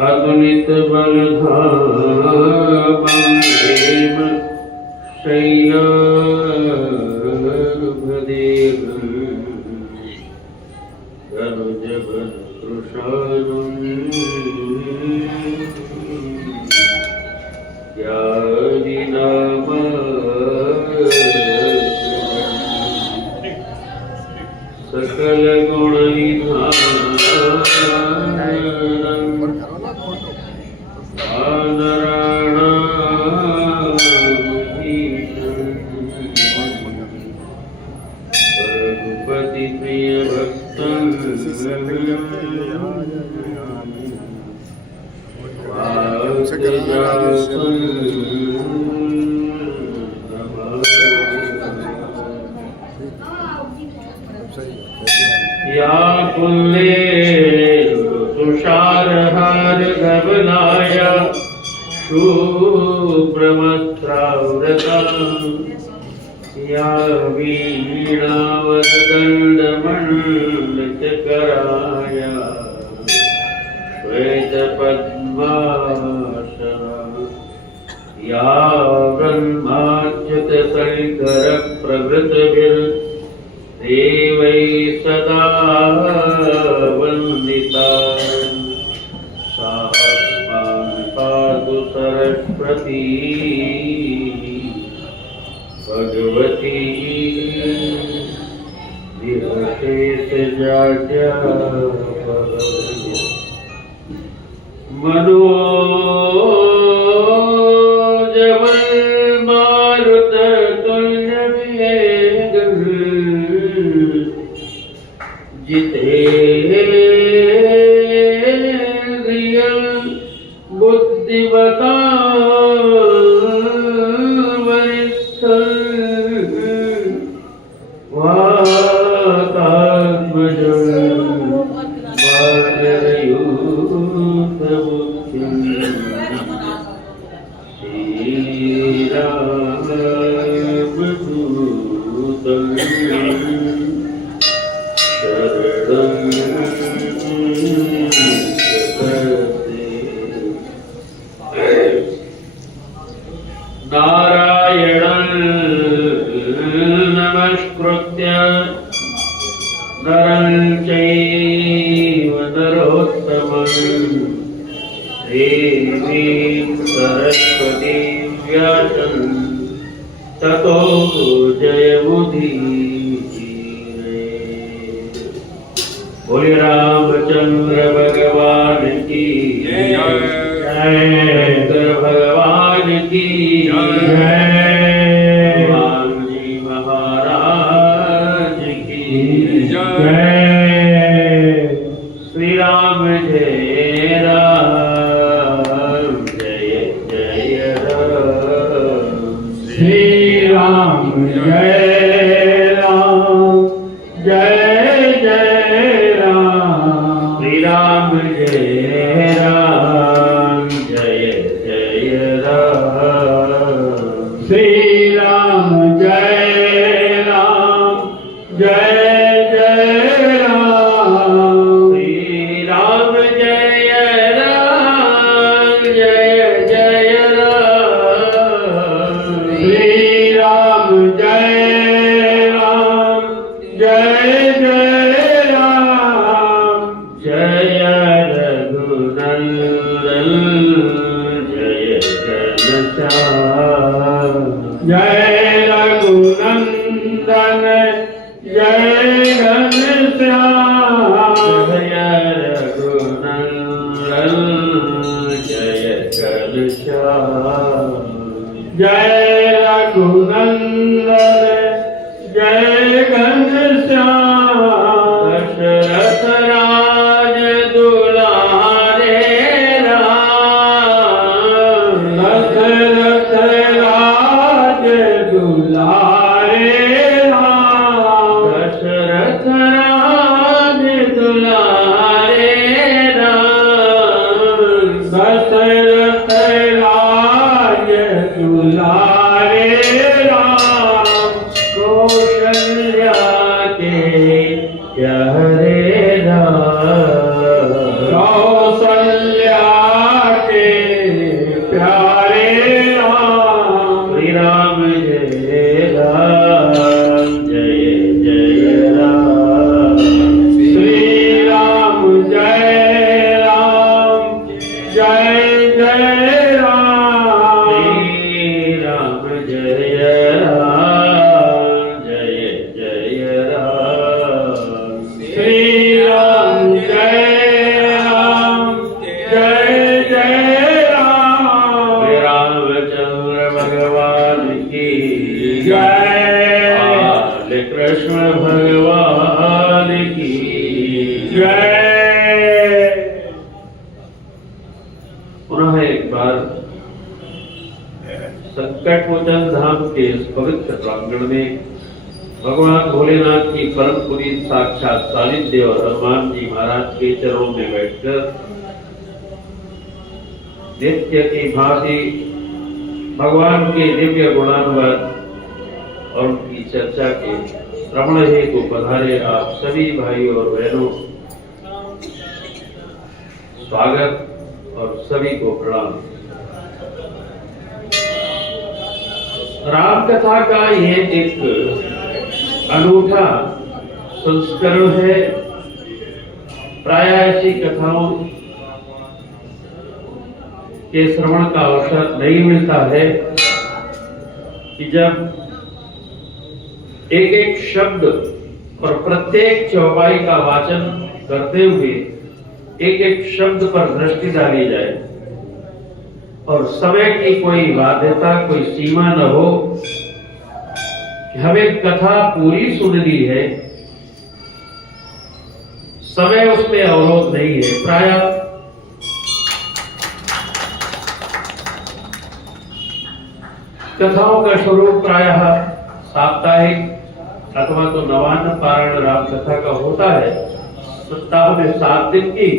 अगणित बलधामं हेम शैलाभदेहं धनुजवनकृशानं सकल गुणनिधानम् रघुपति प्रिय भक्तं या पुल्ले तुषारहार गबलाया शुभ्रवस्त्रावृता या वीणावरदण्डमण्डलचकराया श्वेतपद्मासना या ब्रह्माच्युतशङ्करप्रभृतिभिर्देवैः सदा वन्दिता सा पातु सरस्वती भगवती विशेषजाड्या मनोजवं मारुततुल्यवेगं जितेन्द्रियं बुद्धिमतां वरिष्ठं वातात्मजं वानरयूथमुख्यं श्रीरामदूतं नारायणं नमस्कृत्य नरं चैव नरोत्तमं देवीं सरस्वतीं व्यासं ततो जयमुदीरये। बोले रामचंद्र भगवान की जय, शंकर भगवान की जय, भगवान जी महाराज की जय। श्री राम जय राम, जय जय राम। श्री राम जय राम, जय जय राम। श्री राम जय राम, जय जय राम। श्री राम जय राम, जय जय राम। श्री राम जय राम, जय जय राम। श्री राम जय राम, जय जय राम। जय रघुनंदन जय घनश्याम, जय रघुनंदन जय घनश्याम। जय रघुनंदन जय घनश्याम, जय रघुनंदन जय घनश्याम। दशरथ राज दुलारे राम, दशरथ संकट मोचन धाम के इस पवित्र प्रांगण में भगवान भोलेनाथ की परम पुरी साक्षात सानिध्य और हनुमान जी महाराज के चरणों में बैठकर नित्य की भांति भगवान के दिव्य गुणानुवाद और उनकी चर्चा के श्रवण हेतु पधारे आप सभी भाइयों और बहनों, स्वागत और सभी को प्रणाम। राम कथा का ये एक अनूठा संस्करण है। प्राय ऐसी कथाओं के श्रवण का अवसर नहीं मिलता है कि जब एक एक शब्द और प्रत्येक चौपाई का वाचन करते हुए एक एक शब्द पर दृष्टि डाली जाए और समय की कोई बाध्यता, कोई सीमा न हो कि हमें कथा पूरी सुननी है, समय उसमें अवरोध नहीं है। प्राय कथाओं का स्वरूप प्रायः साप्ताहिक अथवा तो नवान्न पारायण राम कथा का होता है। सप्ताह में 7 दिन की,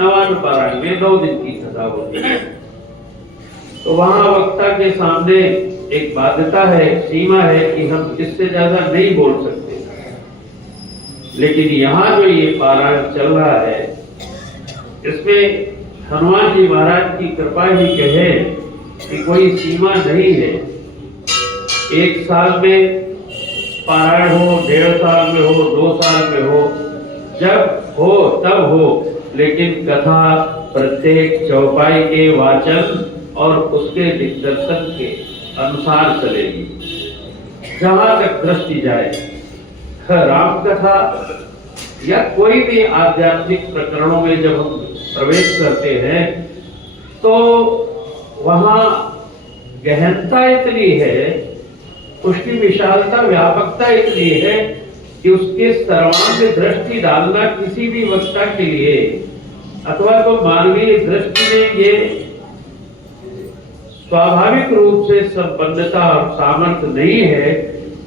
नवान्न पारायण में 9 दिन की कथा होती है। तो वहां वक्ता के सामने एक बाध्यता है, सीमा है कि हम इससे ज्यादा नहीं बोल सकते। लेकिन यहाँ जो ये पारायण चल रहा है, इसमें हनुमान जी महाराज की कृपा ही कहे कि कोई सीमा नहीं है। 1 साल में पारायण हो, 1.5 साल में हो, 2 साल में हो, जब हो तब हो, लेकिन कथा प्रत्येक चौपाई के वाचन और उसके दिग्दर्शन के अनुसार चलेगी, जहां तक दृष्टि जाए। राम कथा या कोई भी आध्यात्मिक प्रकरणों में जब हम प्रवेश करते हैं तो वहां गहनता इतनी है, उसकी विशालता, व्यापकता इतनी है कि उसके सर्वांग दृष्टि डालना किसी भी वक्ता के लिए अथवा तो मानवीय दृष्टि में ये स्वाभाविक रूप से संपन्नता और सामर्थ्य नहीं है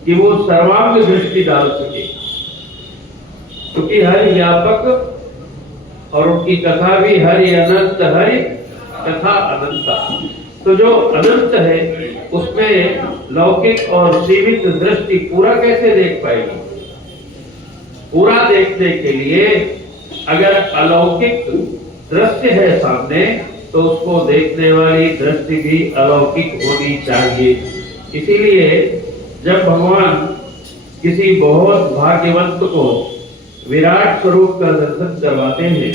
कि वो सर्वांग दृष्टि डाल सके, क्योंकि हरि व्यापक और उनकी कथा भी हरि अनंत, हरि कथा अनंता। तो जो अनंत है उसमें लौकिक और सीमित दृष्टि पूरा कैसे देख पाएगी? पूरा देखने के लिए अगर अलौकिक दृश्य है सामने तो उसको देखने वाली दृष्टि भी अलौकिक होनी चाहिए। इसीलिए जब भगवान किसी बहुत भाग्यवंत को विराट स्वरूप का दर्शन करवाते हैं,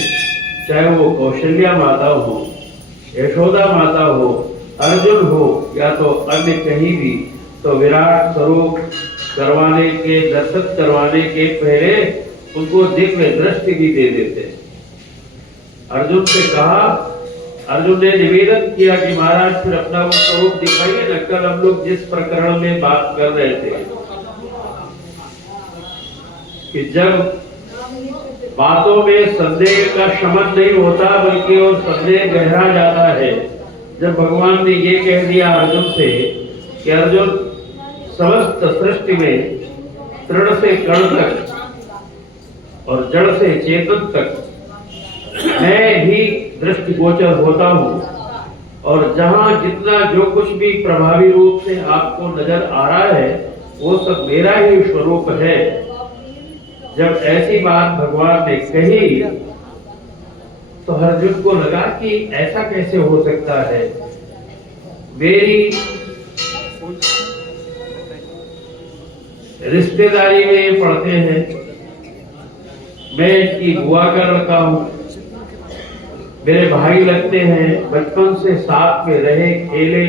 चाहे वो कौशल्या माता हो, यशोदा माता हो, अर्जुन हो या तो अन्य कहीं भी, तो विराट स्वरूप करवाने के, दर्शन करवाने के पहले उनको दिव्य दृष्टि भी दे देते। अर्जुन से कहा, अर्जुन ने निवेदन किया कि महाराज फिर अपना वो स्वरूप दिखाइए न। कल हम लोग जिस प्रकरण में बात कर रहे थे कि जब बातों में संदेह का शमन नहीं होता बल्कि और संदेह गहरा जाता है। जब भगवान ने ये कह दिया अर्जुन से कि अर्जुन, समस्त सृष्टि में तृण से कण तक और जड़ से चेतन तक मैं ही दृष्टिगोचर होता हूँ, और जहां जितना जो कुछ भी प्रभावी रूप से आपको नजर आ रहा है वो सब मेरा ही स्वरूप है। जब ऐसी बात भगवान ने कही तो अर्जुन को लगा कि ऐसा कैसे हो सकता है। मेरी रिश्तेदारी में पढ़ते हैं, मैं इनकी बुआ का लड़का हूं, मेरे भाई लगते हैं, बचपन से साथ में रहे, खेले,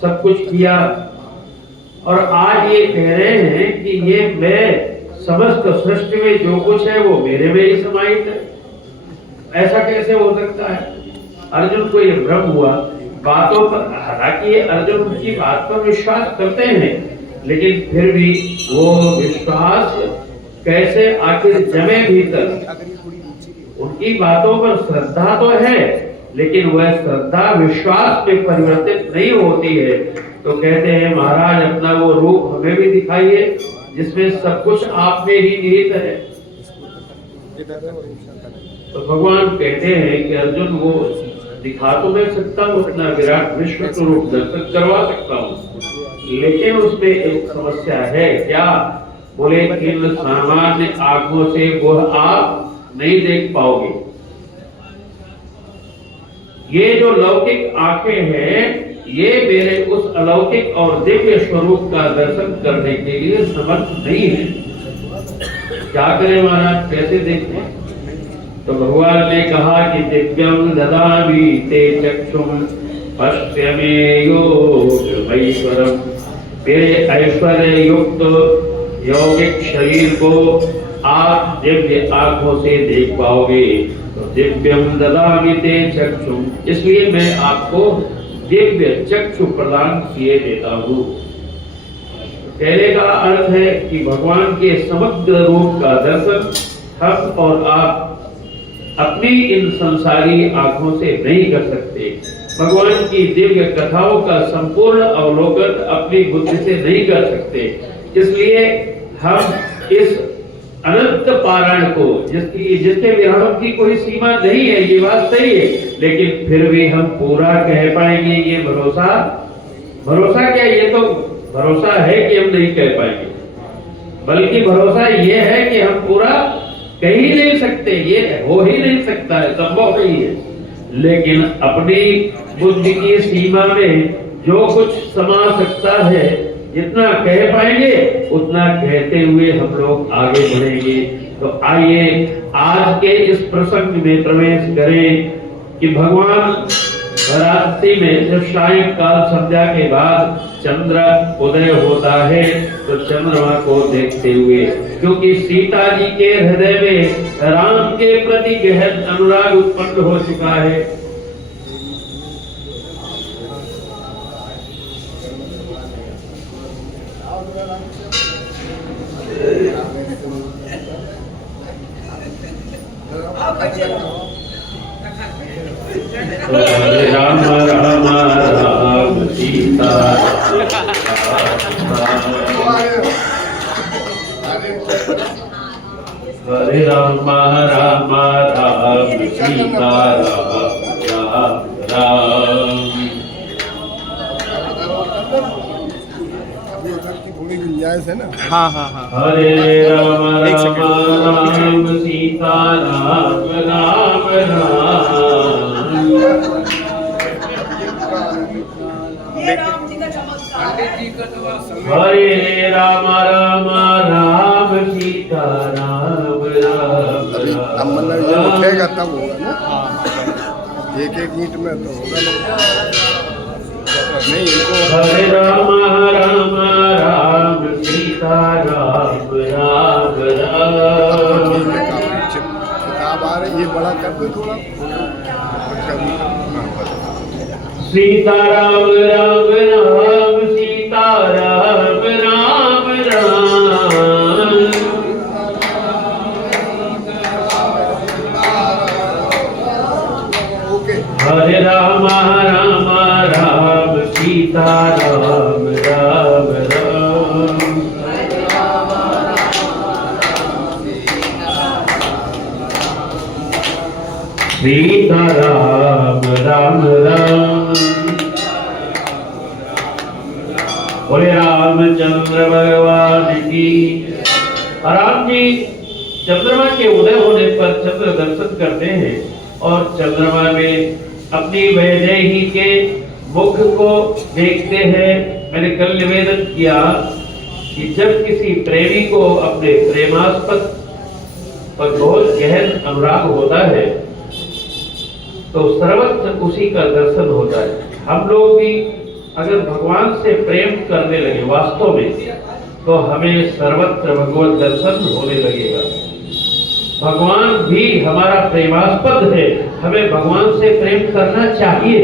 सब कुछ किया, और आज ये कह रहे हैं कि ये मैं समस्त सृष्टि में जो कुछ है वो मेरे में ही समाहित है। ऐसा कैसे हो सकता है? अर्जुन को ये भ्रम हुआ। बातों पर, हालांकि ये अर्जुन उनकी बात पर विश्वास करते हैं, लेकिन फिर भी वो विश्वास कैसे आखिर जमे भीतर। उनकी बातों पर श्रद्धा तो है, लेकिन वह श्रद्धा विश्वास में परिवर्तित नहीं होती है। तो कहते हैं महाराज अपना वो रूप हमें भी दिखाइए जिसमें सब कुछ आप में ही निहित है। तो भगवान कहते हैं कि अर्जुन वो दिखा तो मैं सकता हूँ, अपना विराट विश्व स्वरूप दर्शन करवा सकता हूँ, लेकिन उसमें एक समस्या है। क्या? बोले इन सामान्य आंखों से वह आप नहीं देख पाओगे। ये जो लौकिक आंखें हैं ये मेरे उस अलौकिक और दिव्य स्वरूप का दर्शन करने के लिए समर्थ नहीं है। क्या करें महाराज, कैसे देखें? तो भगवान ने कहा कि दिव्यम ददामि ते चक्षुम पश्य मे योगमैश्वरम। मेरे ऐश्वर्य युक्त यौगिक शरीर को आप दिव्य आंखों से देख पाओगे। तो दिव्यम ददामि ते चक्षुम, इसलिए मैं आपको दिव्य चक्षु प्रदान किए देता हूँ। कहने का अर्थ है कि भगवान के समग्र रूप का दर्शन हम और आप अपनी इन संसारी आंखों से नहीं कर सकते। भगवान की दिव्य कथाओं का संपूर्ण अवलोकन अपनी बुद्धि से नहीं कर सकते। इसलिए हम इस अनंत पारायण को, जिसके विराम की कोई सीमा नहीं है, ये बात सही है, लेकिन फिर भी हम पूरा कह पाएंगे ये भरोसा क्या? ये तो भरोसा है कि हम नहीं कह पाएंगे, बल्कि भरोसा ये है कि हम पूरा कह ही नहीं सकते, ये हो ही नहीं सकता है, संभव नहीं है। लेकिन अपनी बुद्धि की सीमा में जो कुछ समा सकता है, जितना कह पाएंगे उतना कहते हुए हम लोग आगे बढ़ेंगे। तो आइए आज के इस प्रसंग में प्रवेश करें कि भगवान रात्रि में जब सायंकाल संध्या के बाद चंद्र उदय होता है तो चंद्रमा को देखते हुए, क्योंकि सीता जी के हृदय में राम के प्रति गहन अनुराग उत्पन्न हो चुका है। राम राम राम सीता हरे राम राम राम सीता राम राम। गुंजाइश है ना? हाँ हाँ हाँ। हरे राम राम राम सीता राम राम राम। हरे राम राम राम सीता राम राम अब मतलब ये उठेगा तब होगा ना, एक एक मिनट में तो होगा नहीं इनको। हरे राम राम राम सीता राम राम राम। किताब आ रही, ये बड़ा कर दो थोड़ा। सीता राम राम राम सीता राम राम राम। हरे राम राम राम सीता राम राम राम। सीता राम राम राम। बोले रामचंद्र भगवान की। राम जी चंद्रमा के उदय होने पर चंद्र दर्शन करते हैं और चंद्रमा में अपनी वैदेही के मुख को देखते हैं। मैंने कल निवेदन किया कि जब किसी प्रेमी को अपने प्रेमास्पद पर बहुत गहन अनुराग होता है तो सर्वत्र उसी का दर्शन होता है। हम लोग भी अगर भगवान से प्रेम करने लगे वास्तव में तो हमें सर्वत्र भगवत दर्शन होने लगेगा। भगवान भी हमारा प्रेमास्पद है, हमें भगवान से प्रेम करना चाहिए।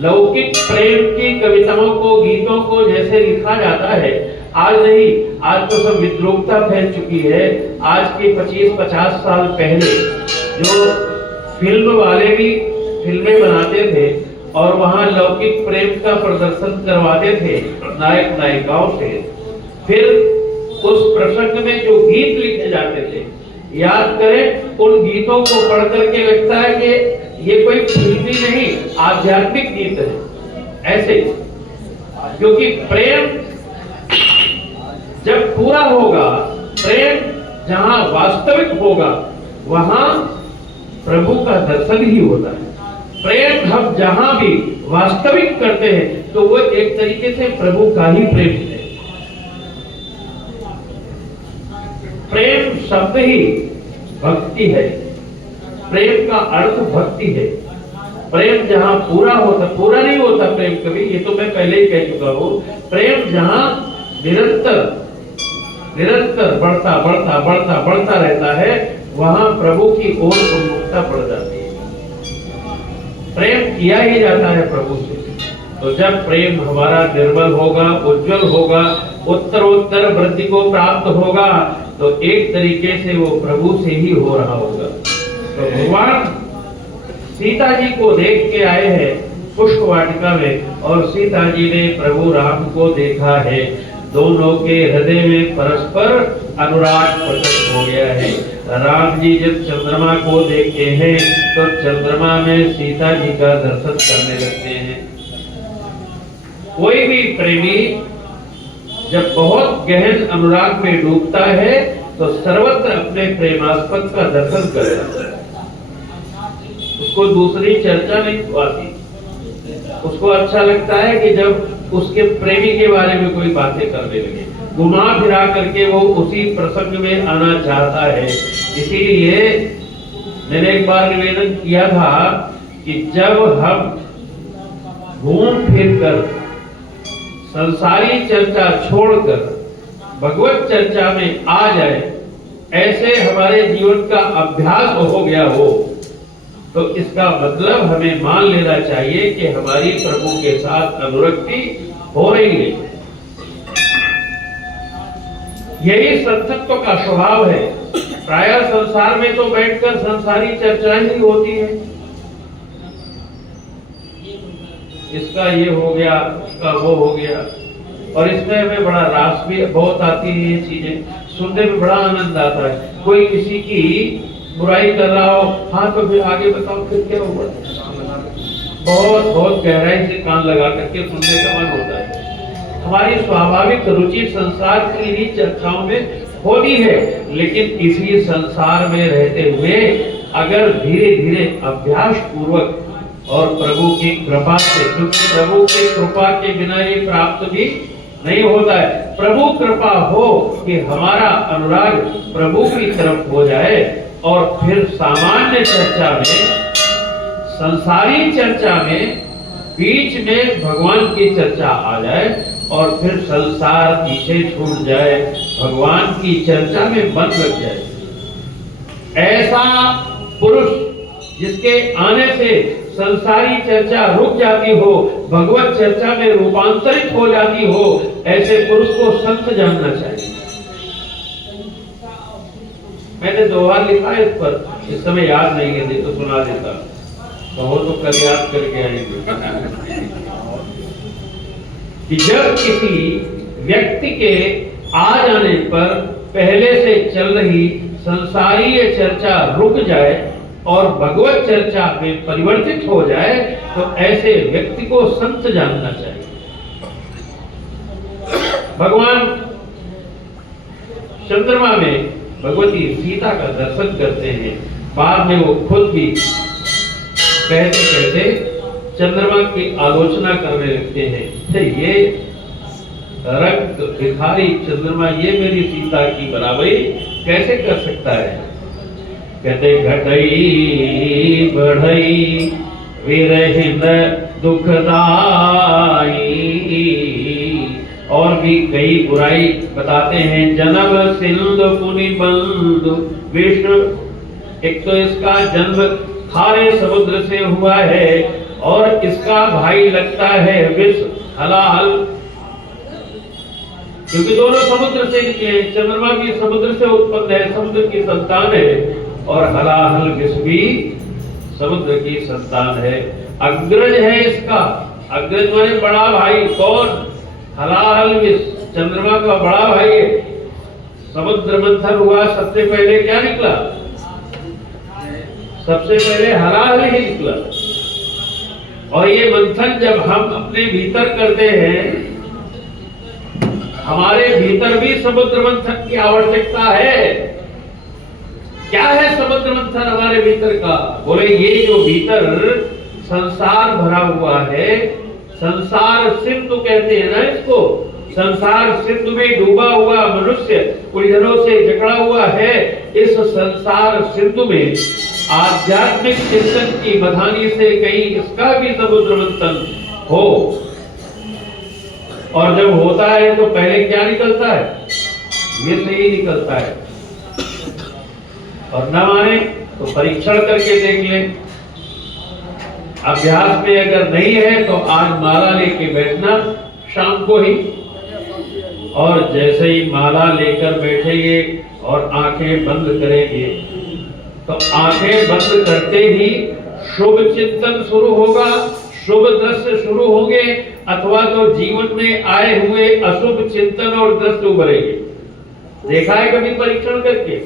लौकिक प्रेम की कविताओं को, गीतों को जैसे लिखा जाता है, आज नहीं, आज तो सब विद्रूपता फैल चुकी है। आज के 25-50 साल पहले जो फिल्म वाले भी फिल्में बनाते थे और वहां लौकिक प्रेम का प्रदर्शन करवाते थे नायक नायिकाओं से, फिर उस प्रसंग में जो गीत लिखे जाते थे, याद करें उन गीतों को पढ़ करके लगता है कि ये कोई फिल्मी नहीं आध्यात्मिक गीत है। ऐसे क्योंकि प्रेम जब पूरा होगा, प्रेम जहां वास्तविक होगा वहां प्रभु का दर्शन ही होता है। प्रेम हम जहां भी वास्तविक करते हैं तो वो एक तरीके से प्रभु का ही प्रेम है। प्रेम शब्द ही भक्ति है, प्रेम का अर्थ भक्ति है। प्रेम जहां पूरा होता, पूरा नहीं होता प्रेम कभी, ये तो मैं पहले ही कह चुका हूं। प्रेम जहां निरंतर निरंतर बढ़ता बढ़ता बढ़ता बढ़ता रहता है वहां प्रभु की ओर उन्मुखता बढ़ जाती है, प्रेम किया ही जाता है प्रभु से। तो जब प्रेम हमारा निर्मल होगा, उज्जवल होगा, उत्तरोत्तर वृद्धि को प्राप्त होगा, तो एक तरीके से वो प्रभु से ही हो रहा होगा। तो भगवान सीता जी को देख के आए हैं पुष्प वाटिका में और सीता जी ने प्रभु राम को देखा है। दोनों के हृदय में परस्पर अनुराग प्रकट हो गया है। राम जी जब चंद्रमा को देखते हैं तो चंद्रमा में सीता जी का दर्शन करने लगते हैं। कोई भी प्रेमी जब बहुत गहन अनुराग में डूबता है तो सर्वत्र अपने प्रेमास्पद का दर्शन करता है। उसको दूसरी चर्चा नहीं आती, उसको अच्छा लगता है कि जब उसके प्रेमी के बारे में कोई बातें करने लगे, घुमा फिरा करके वो उसी प्रसंग में आना चाहता है। इसीलिए मैंने एक बार निवेदन किया था कि जब हम घूम फिर कर संसारी चर्चा छोड़कर भगवत चर्चा में आ जाए, ऐसे हमारे जीवन का अभ्यास हो गया हो, तो इसका मतलब हमें मान लेना चाहिए कि हमारी प्रभु के साथ अनुरक्ति हो रही है। यही संतत्व का स्वभाव है। प्रायः संसार में तो बैठकर संसारी चर्चाएं ही होती है, इसका ये हो गया, उसका वो हो गया, और इसमें हमें बड़ा रास भी बहुत आती है। ये चीजें सुनने में बड़ा आनंद आता है। कोई किसी की बुराई कर रहा हो, हाँ तो फिर आगे बताओ फिर क्या हुआ, बहुत बहुत गहराई से कान लगा करके सुनने का मन होता है। हमारी स्वाभाविक रुचि संसार की इन्हीं चर्चाओं में होती है, लेकिन इसी संसार में रहते हुए अगर धीरे धीरे अभ्यास पूर्वक और प्रभु की कृपा से, क्योंकि प्रभु की कृपा के बिना ये प्राप्त भी नहीं होता है। प्रभु कृपा हो कि हमारा अनुराग प्रभु की तरफ हो जाए और फिर सामान्य चर्चा में, संसारी चर्चा में बीच में भगवान की चर्चा आ जाए और फिर संसार पीछे छूट जाए, भगवान की चर्चा में मन लग जाए। ऐसा पुरुष जिसके आने से संसारी चर्चा रुक जाती हो, भगवत चर्चा में रूपांतरित हो जाती हो, ऐसे पुरुष को संत जानना चाहिए। मैंने 2 बार लिखा है इस पर, इस समय याद नहीं है, नहीं तो सुना देता, कहो तो कल याद करके आएंगे। कि जब किसी व्यक्ति के आ जाने पर पहले से चल रही संसारीय चर्चा रुक जाए और भगवत चर्चा में परिवर्तित हो जाए, तो ऐसे व्यक्ति को संत जानना चाहिए। भगवान चंद्रमा में भगवती सीता का दर्शन करते हैं, बाद में वो खुद भी कहते कहते चंद्रमा की आलोचना करने लगते हैं। ये रक्त भिखारी चंद्रमा ये मेरी सीता की बराबरी कैसे कर सकता है? कहते घटई बढ़ई विरहित दुखदाई, और भी कई बुराई बताते हैं। जन्म सिंधु पुनि बंधु विष्णु, एक तो इसका जन्म खारे समुद्र से हुआ है और इसका भाई लगता है विष हलाहल, क्योंकि दोनों समुद्र से निकले। चंद्रमा भी समुद्र से उत्पन्न है, समुद्र की संतान है, और हलाहल विष भी समुद्र की संतान है, अग्रज है इसका। अग्रज माने बड़ा भाई। कौन? हलाहल विष, चंद्रमा का बड़ा भाई है। समुद्र मंथन हुआ, सबसे पहले क्या निकला? सबसे पहले हलाहल ही निकला। और ये मंथन जब हम अपने भीतर करते हैं, हमारे भीतर भी समुद्र मंथन की आवश्यकता है। क्या है समुद्र मंथन हमारे भीतर का? बोले ये जो भीतर संसार भरा हुआ है, संसार सिंधु कहते हैं ना इसको, संसार सिंधु में डूबा हुआ मनुष्य उलझनों से जकड़ा हुआ है। इस संसार सिंधु में आध्यात्मिक चिंतन की बधानी से कहीं इसका भी समुद्र मंथन हो। और जब होता है तो पहले क्या निकलता है? ये सही निकलता है। और न माने तो परीक्षण करके देख ले। अभ्यास में अगर नहीं है तो आज माला लेके बैठना शाम को ही, और जैसे ही माला लेकर बैठेंगे और आंखें बंद करेंगे तो आंखें बंद करते ही शुभ चिंतन शुरू होगा, शुभ दृश्य शुरू होंगे, अथवा तो जीवन में आए हुए अशुभ चिंतन और दृश्य उभरेंगे। देखा है कभी परीक्षण करके?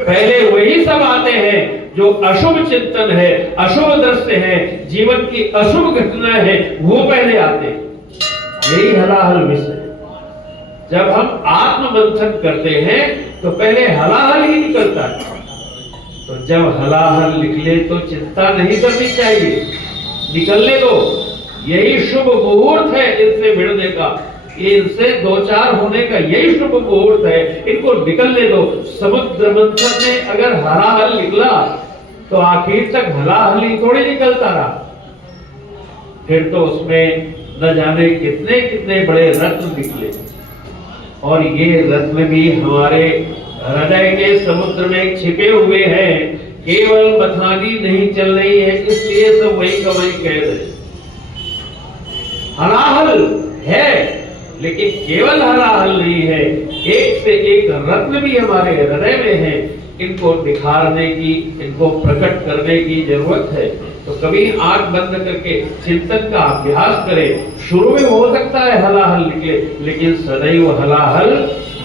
पहले वही सब आते हैं जो अशुभ चिंतन है, अशुभ दृश्य है, जीवन की अशुभ घटना है, वो पहले आते हैं। यही हलाहल विषय। जब हम आत्म मंथन करते हैं तो पहले हलाहल ही निकलता है। तो जब हलाहल निकले तो चिंता नहीं करनी चाहिए, निकलने दो। यही शुभ मुहूर्त है इनसे भिड़ने का, इनसे दो चार होने का यही शुभ मुहूर्त है, इनको निकलने दो। समुद्र मंथन में अगर हलाहल निकला तो आखिर तक हलाहल ही थोड़ी निकलता रहा। फिर तो उसमें न जाने कितने कितने बड़े रत्न निकले, और ये रत्न भी हमारे हृदय के समुद्र में छिपे हुए हैं। केवल बथानी नहीं चल रही है, इसलिए सब वही का वही कह रहे। हलाहल है लेकिन केवल हलाहल नहीं है, एक से एक रत्न भी हमारे हृदय में है। इनको निखारने की, इनको प्रकट करने की जरूरत है। तो कभी आंख बंद करके चिंतन का अभ्यास करें। शुरू में हो सकता है हलाहल निकले, लेकिन सदैव हलाहल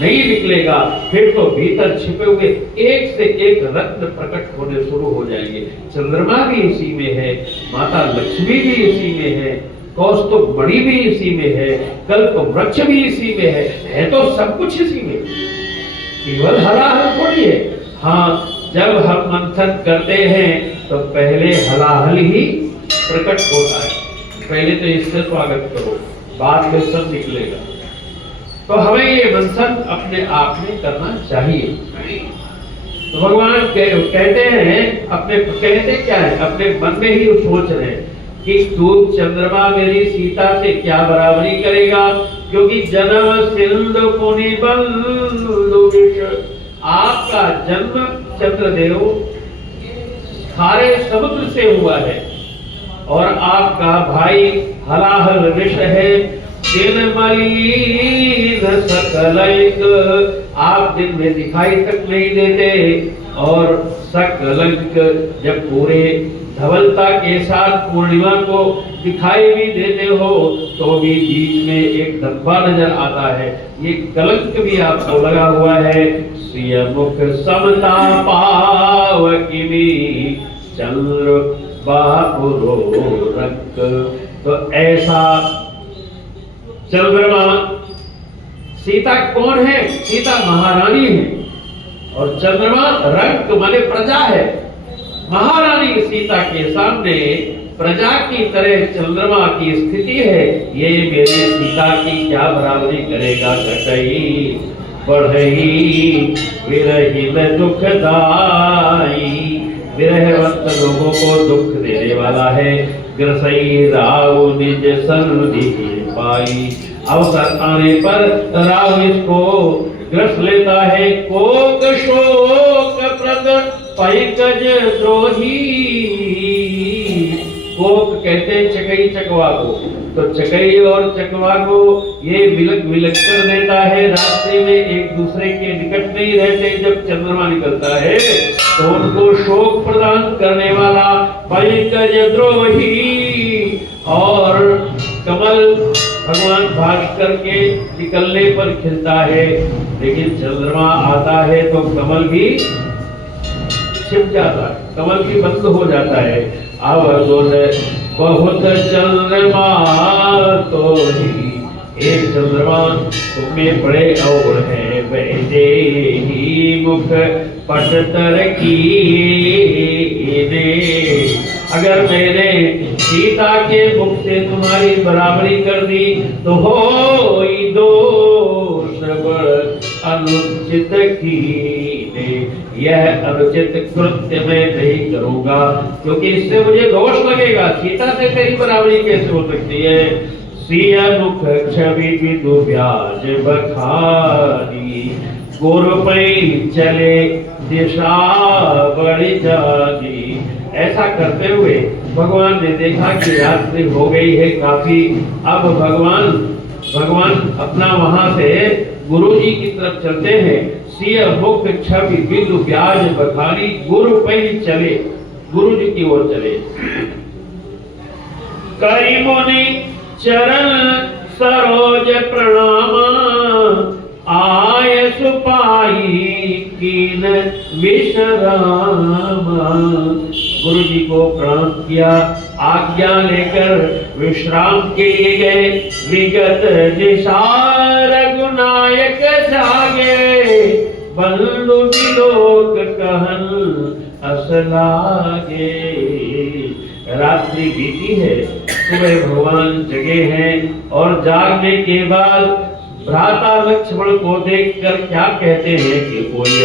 नहीं निकलेगा। फिर तो भीतर छिपे हुए एक से एक रत्न प्रकट होने शुरू हो जाएंगे। चंद्रमा भी इसी में है, माता लक्ष्मी भी इसी में है, कौस्तुभ मणि भी इसी में है, कल्प वृक्ष भी इसी में है तो सब कुछ इसी में। केवल हलाहल थोड़ी है। हाँ, जब हम मंथन करते हैं तो पहले हलाहल ही प्रकट होता है। पहले तो इससे स्वागत करो, बाद में सब निकलेगा। तो हमें ये मंथन अपने आप में करना चाहिए। तो भगवान कहते हैं, अपने कहते क्या है, अपने मन में ही सोच रहे हैं कि तू चंद्रमा मेरी सीता से क्या बराबरी करेगा, क्योंकि जन्म सिंधु पुनि बंधु विष। आपका जन्म चंद्रदेव खारे समुद्र से हुआ है, और आपका भाई हलाहल विष है। दिन मलिन सकलंक, आप दिन में दिखाई तक नहीं देते, और सकलंक जब पूरे धवलता के साथ पूर्णिमा को दिखाई भी देते हो तो भी बीच में एक धब्बा नजर आता है। ये कलंक भी आपको लगा हुआ है। श्रिय मुख समता पावकिनी चंद्र बापुरो रक्त। तो ऐसा चंद्रमा, सीता कौन है? सीता महारानी है, और चंद्रमा रक्त माने प्रजा है। महारानी सीता के सामने प्रजा की तरह चंद्रमा की स्थिति है। ये मेरी सीता की क्या बराबरी करेगा? घटई बढ़ई विरहिल दुखदाई। विरहवंत लोगों को दुख देने वाला है। ग्रसई राव निज सन्निधि पाई। अवसर आने पर राव इसको ग्रस लेता है। कोक शोक प्रद पैकज द्रोही। कोक कहते हैं चकई चकवा को। तो चकई और चकवा को ये विलक कर देता है, रास्ते में एक दूसरे के निकट नहीं रहते। जब चंद्रमा निकलता है तो उनको शोक प्रदान करने वाला पंकज द्रोही और कमल भगवान भास्कर के निकलने पर खिलता है, लेकिन चंद्रमा आता है तो कमल भी छिप जाता है, कमल भी बंद हो जाता है। अवगुण बहुत चंद्रमा तो ही, एक चंद्रमा तुम्हें बड़े अवगुण है, वैसे ही मुख पटतर की ने। अगर मैंने सीता के मुख से तुम्हारी बराबरी कर दी तो हो दोष अनुचित की ने। यह अनुचित कृत्य मैं नहीं करूंगा, क्योंकि इससे मुझे दोष लगेगा। सीता से तेरी बराबरी कैसे हो सकती है? सिय मुख छवि विदु व्याज बखानी, गुरु पै चले दिशा बड़ी जानी। ऐसा करते हुए भगवान ने देखा कि रात्रि हो गई है काफी। अब भगवान अपना वहां से गुरु जी की तरफ चलते हैं। सिय मुख छवि बिंदु ब्याज बखानी, गुरु पे चले, गुरु जी की ओर चले। करी मुनि चरण सरोज प्रणाम, आय सुपाई कीन विश्राम। गुरु जी को प्रणाम किया, आज्ञा लेकर विश्राम के लिए गए। विगत दिशा रघुनायक जागे, बंधु विलोक कहन असलागे। रात्रि बीती है, सुबह भगवान जगे हैं और जागने के बाद भ्राता लक्ष्मण को देखकर क्या कहते हैं कि कोई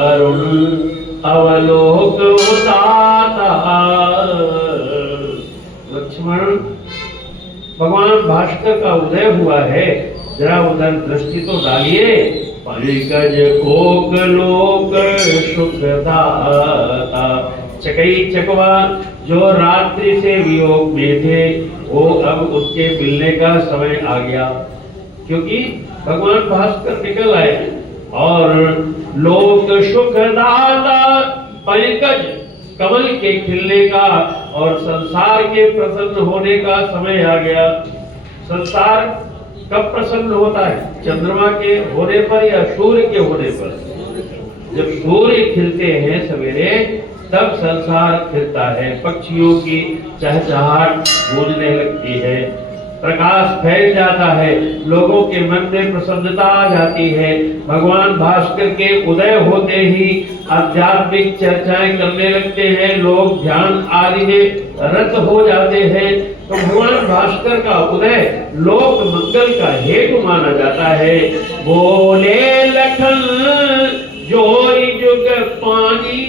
अरुण अवलोक उदाता। लक्ष्मण, भगवान भास्कर का उदय हुआ है, जरा उधर दृष्टि तो डालिए। पंकज कोक लोक सुखदाता। चकई चकवा जो रात्रि से वियोग में थे, वो अब उसके मिलने का समय आ गया, क्योंकि भगवान भास्कर निकल आए। और लोक सुखदाता, पंकज कमल के खिलने का और संसार के प्रसन्न होने का समय आ गया। संसार कब प्रसन्न होता है? चंद्रमा के होने पर या सूर्य के होने पर? जब सूर्य खिलते हैं सवेरे, तब संसार खिलता है, पक्षियों की चहचहाट गूंजने लगती है, प्रकाश फैल जाता है, लोगों के मन में प्रसन्नता आ जाती है। भगवान भास्कर के उदय होते ही आध्यात्मिक चर्चाएं करने लगते हैं, लोग ध्यान आदि में रत हो जाते हैं। तो भगवान भास्कर का उदय लोक मंगल का हेतु माना जाता है। बोले लखन जोई जुग पानी,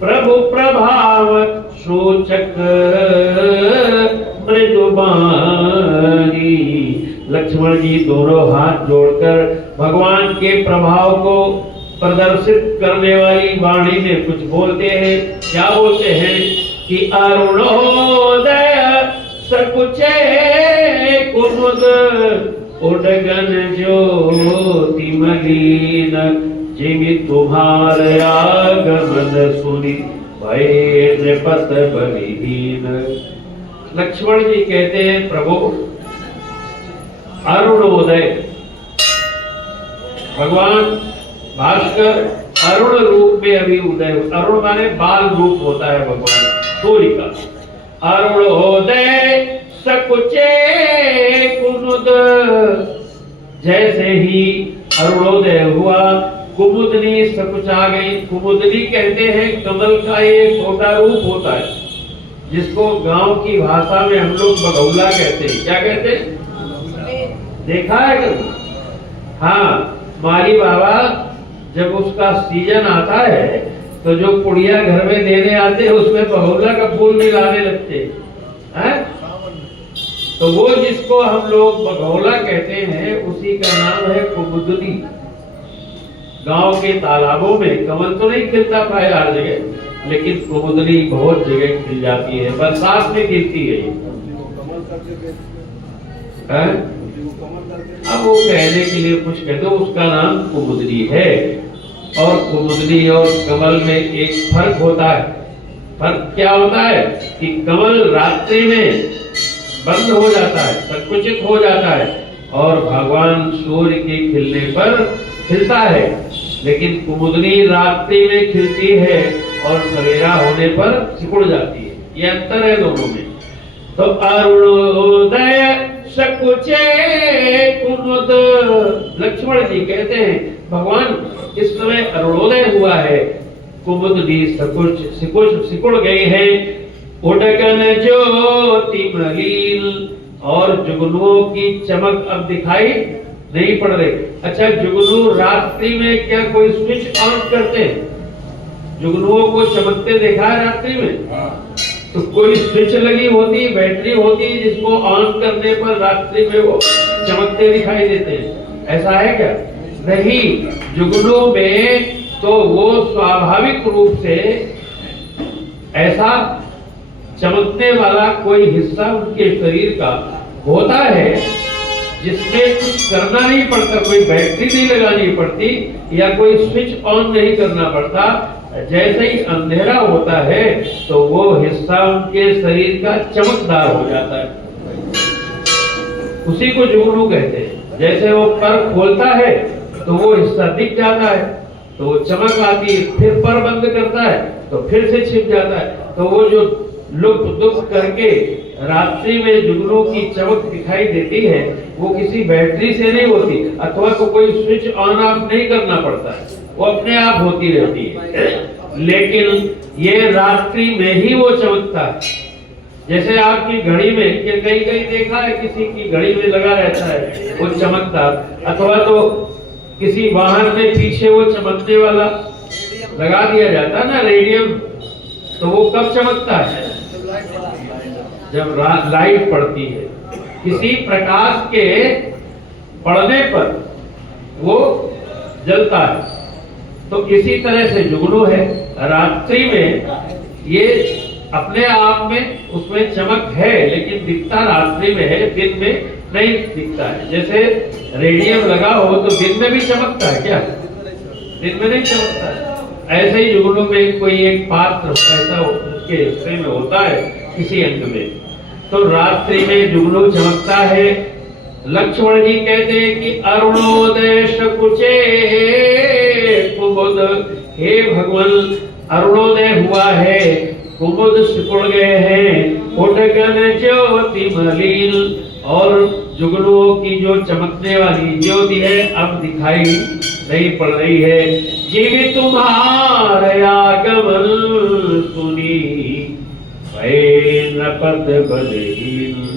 प्रभु प्रभाव सूचक मृदुबानी। लक्ष्मण जी दोनों हाथ जोड़कर भगवान के प्रभाव को प्रदर्शित करने वाली वाणी में कुछ बोलते हैं। क्या बोलते हैं कि अरुणोदय सकुचे कुमुद, उडगन ज्योति मलिन, जिमि तुम्हार आगमन सुनी, भय नृपत बलिहीन। लक्ष्मण जी कहते हैं, प्रभु अरुणोदय, भगवान भास्कर अरुण रूप में अभी उदय। अरुण माने बाल रूप होता है भगवान सूर्य का। अरुणोदय सकुचे कुमुद, जैसे ही अरुणोदय हुआ कुमुदनी सकुचा गई। कुमुदनी कहते हैं कमल का ये छोटा रूप होता है, जिसको गांव की भाषा में हम लोग बगौला कहते हैं। क्या कहते हैं? देखा है कभी? हाँ, माली बाबा जब उसका सीजन आता है तो जो पुड़िया घर में देने आते हैं उसमें बगौला का फूल भी लाने लगते हैं। तो वो जिसको हम लोग बगौला कहते हैं, उसी का नाम है कुमुदनी। गांव के तालाबों में कमल तो नहीं खिलता था हर जगह, लेकिन कुमुदनी बहुत जगह खिल जाती है, बरसात में गिरती है ये। अब वो कहने के लिए कुछ कहते हो, उसका नाम कुमुदनी है। और कुमुदनी और कमल में एक फर्क होता है। फर्क क्या होता है कि कमल रात्रि में बंद हो जाता है, संकुचित हो जाता है, और भगवान सूर्य के खिलने पर खिलता है, लेकिन कुमुदनी रात्रि में खिलती है और सवेरा होने पर सिकुड़ जाती है। ये अंतर है दोनों में। तो अरुणोदय सकुचे कुमुद, लक्ष्मण जी कहते हैं भगवान इस समय अरुणोदय हुआ है, कुमुदनी सिकुड़ गई है, उडगन ज्योति मलीन, और जुगनुओं की चमक अब दिखाई नहीं पड़ रही। अच्छा, जुगनू रात्रि में क्या कोई स्विच ऑन करते हैं? जुगनुओं को चमकते देखा है रात्रि में? तो कोई स्विच लगी होती, बैटरी होती जिसको ऑन करने पर रात्रि में वो चमकते दिखाई देते हैं, ऐसा है क्या? नहीं, जुगनू में तो वो स्वाभाविक रूप से ऐसा चमकने वाला कोई हिस्सा उनके शरीर का होता है जिसमें कुछ करना नहीं पड़ता, कोई बैटरी नहीं लगानी पड़ती या कोई स्विच ऑन नहीं करना पड़ता। जैसे ही अंधेरा होता है तो वो हिस्सा उनके शरीर का चमकदार हो जाता है, उसी को जुगनू कहते हैं। जैसे वो पर खोलता है तो वो हिस्सा दिख जाता है, तो वो चमक आती है, फिर पर बंद करता है तो फिर से छिप जाता है। तो वो जो लुक दुख करके रात्रि में जुगनू की चमक दिखाई देती है, वो किसी बैटरी से नहीं होती, अथवा तो कोई स्विच ऑन ऑफ नहीं करना पड़ता है, वो अपने आप होती रहती है। लेकिन ये रात्रि में ही वो चमकता है। जैसे आपकी घड़ी में, ये कहीं कहीं देखा है किसी की घड़ी में लगा रहता है वो चमकता, अथवा तो किसी वाहन में पीछे वो चमकने वाला लगा दिया जाता है ना, रेडियम, तो वो कब चमकता है? जब लाइट पड़ती है, किसी प्रकाश के पड़ने पर वो जलता है। तो इसी तरह से जुगनू है, रात्रि में ये अपने आप में उसमें चमक है, लेकिन दिखता रात्रि में है, दिन में नहीं दिखता है। जैसे रेडियम लगा हो तो दिन में भी चमकता है क्या? दिन में नहीं चमकता है। ऐसे ही जुगनू में कोई एक पात्र ऐसा उसके हिस्से में होता है किसी अंग में, तो रात्रि में जुगनू चमकता है। लक्ष्मण जी कहते हैं कि अरुणोदय सकुचे कुमुद, हे भगवान अरुणोदय हुआ है, कुमुद सिकुड़ गए हैं, उडगन ज्योति मलिन, और जुगनुओं की जो चमकने वाली ज्योति है अब दिखाई नहीं पड़ रही है। जीवित तुम्हारे आगमन सुनी भय नपद बलहीन।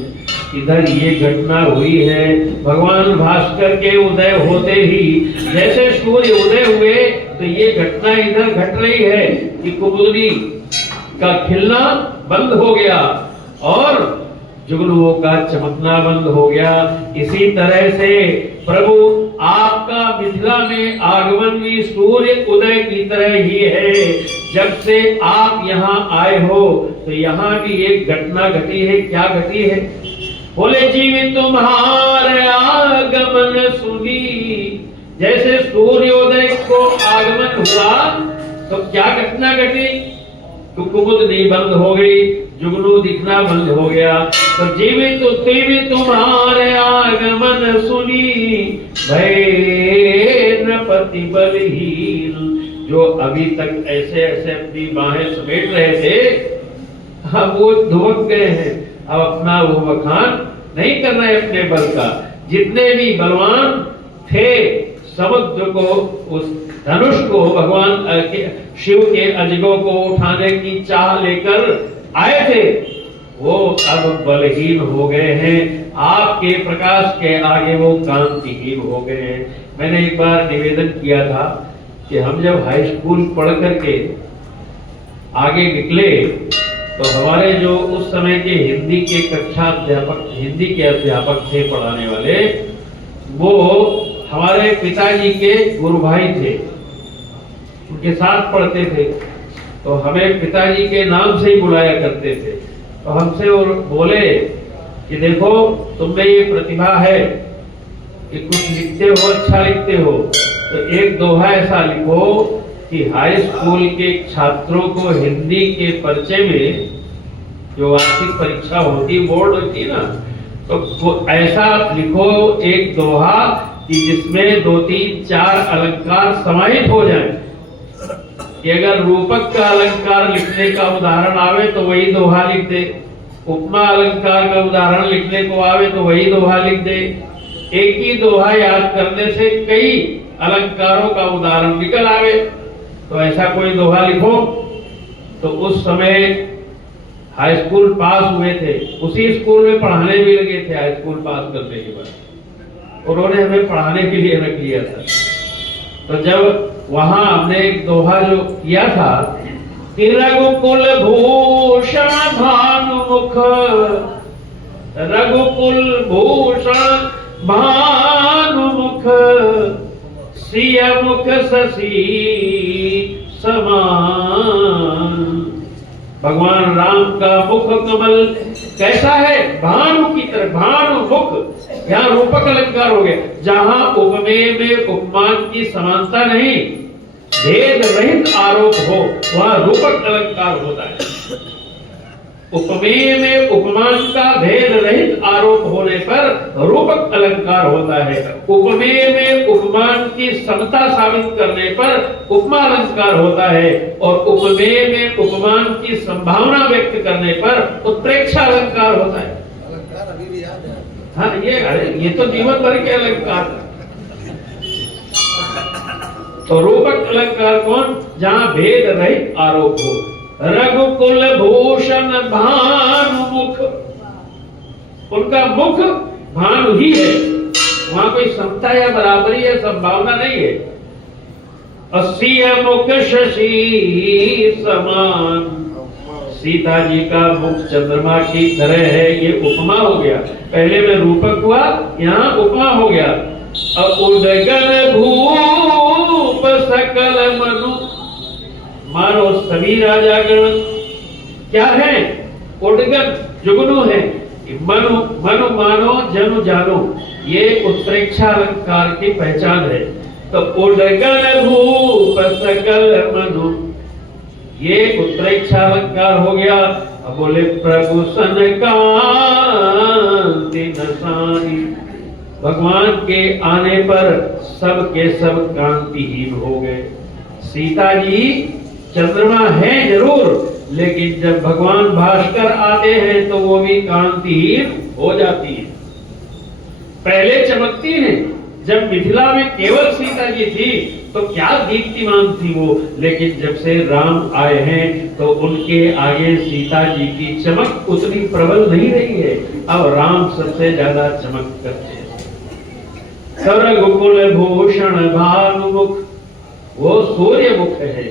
इधर ये घटना हुई है, भगवान भास्कर के उदय होते ही जैसे सूर्य उदय हुए तो ये घटना इधर घट रही है कि कुमुदनी का खिलना बंद हो गया और जुगनुओं का चमकना बंद हो गया। इसी तरह से प्रभु आपका मिथिला में आगमन भी सूर्य उदय की तरह ही है। जब से आप यहाँ आए हो तो यहाँ भी एक घटना घटी है। क्या घटी है? बोले जीवित तुम्हारे आगमन सुनी। जैसे सूर्योदय को आगमन हुआ तो क्या घटना घटी? कुमुदनी बंद हो गई, जुगनू दिखना बंद हो गया। तो जीवित तुम्हारे आगमन सुनी भय नपति बलहीन। जो अभी तक ऐसे ऐसे अपनी बाहें समेट रहे थे, अब वो धुमक गए हैं। अब अपना वो बखान नहीं कर रहे अपने बल का। जितने भी बलवान थे समुद्र को, उस धनुष को, भगवान शिव के अजगों को उठाने की चाह लेकर आए थे, वो अब बलहीन हो गए हैं। आपके प्रकाश के आगे वो कांतिहीन हो गए हैं। मैंने एक बार निवेदन किया था कि हम जब हाई स्कूल पढ़ करके आगे निकले तो हमारे जो उस समय के हिंदी के कक्षा अध्यापक, हिंदी के अध्यापक थे पढ़ाने वाले, वो हमारे पिताजी के गुरु भाई थे, उनके साथ पढ़ते थे। तो हमें पिताजी के नाम से ही बुलाया करते थे। तो हमसे वो बोले कि देखो तुम में ये प्रतिभा है कि कुछ लिखते हो, अच्छा लिखते हो, तो एक दोहा ऐसा लिखो कि हाई स्कूल के छात्रों को हिंदी के पर्चे में जो वार्षिक परीक्षा होती, बोर्ड होती ना, तो ऐसा लिखो एक दोहा कि जिसमें 2, 3, 4 अलंकार समाहित हो जाए कि अगर रूपक का अलंकार लिखने का उदाहरण आवे तो वही दोहा लिख दे, उपमा अलंकार का उदाहरण लिखने को आवे तो वही दोहा लिख दे। एक ही दोहा याद करने से कई अलंकारों का उदाहरण निकल आवे, तो ऐसा कोई दोहा लिखो। तो उस समय हाई स्कूल पास हुए थे, उसी स्कूल में पढ़ाने भी लगे थे। हाई स्कूल पास करने के बाद उन्होंने हमें पढ़ाने के लिए रख लिया था। तो जब वहां हमने एक दोहा जो किया था कि रघुकुल भूषण भानुमुख, रघुकुल भूषण भानुमुख, सिय मुख शशि समान। भगवान राम का मुख कमल कैसा है? भानु की तरह, भानु मुख। यहाँ रूपक अलंकार हो गया, जहां उपमेय में उपमान की समानता नहीं, भेद रहित आरोप हो, वहां रूपक अलंकार होता है। उपमेय में उपमान का भेद रहित आरोप होने पर रूपक अलंकार होता है। उपमेय में उपमान की समता साबित करने पर उपमा अलंकार होता है, और उपमेय में उपमान की संभावना व्यक्त करने पर उत्प्रेक्षा अलंकार होता है। अलंकार अभी भी याद है। हाँ, ये तो जीवन भर के अलंकार। तो रूपक अलंकार कौन? जहां भेद रहित आरोप हो। रघुकुल भूषण भानुमुख, उनका मुख भानु ही है, वहां कोई समता या बराबरी या संभावना नहीं है। अस्सीय मुख शशि समान, सीता जी का मुख चंद्रमा की तरह है, ये उपमा हो गया। पहले में रूपक हुआ, यहाँ उपमा हो गया। उदगन भूप सकल मनु, मानो सभी राजागण क्या है? उडगन जुगनू है। मनु मनु मानो, जनु जानो, ये उत्प्रेक्षा अलंकार की पहचान है। तो उडगन भूप सकल मनु, ये उत्प्रेक्षा अलंकार हो गया। अब बोले प्रभु सन कांति नसानी, भगवान के आने पर सब के सब कांतिहीन हो गए। सीता जी चंद्रमा है जरूर, लेकिन जब भगवान भास्कर आते हैं तो वो भी कांतिहीन हो जाती है। पहले चमकती है, जब मिथिला में केवल सीता जी थी तो क्या दीप्तिमान थी वो, लेकिन जब से राम आए हैं तो उनके आगे सीता जी की चमक उतनी प्रबल नहीं रही है। अब राम सबसे ज्यादा चमक करते हैं। रघुकुल भूषण भानुमुख, वो सूर्य मुख है,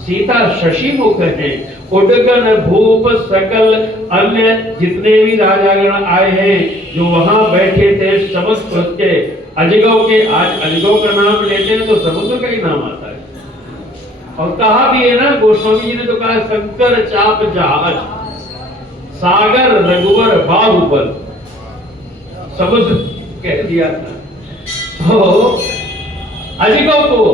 सीता शशि मुख है। उडगन भूप सकल, अन्य जितने भी राजागण आए हैं जो वहां बैठे थे समस्त के अजगव के, आज अजगव का नाम लेते हैं तो समुद्र का ही नाम आता है। और कहा भी है ना, गोस्वामी जी ने तो कहा शंकर चाप जहाज, सागर रघुवर बाहुबल, समुद्र कह दिया था। तो अजगव को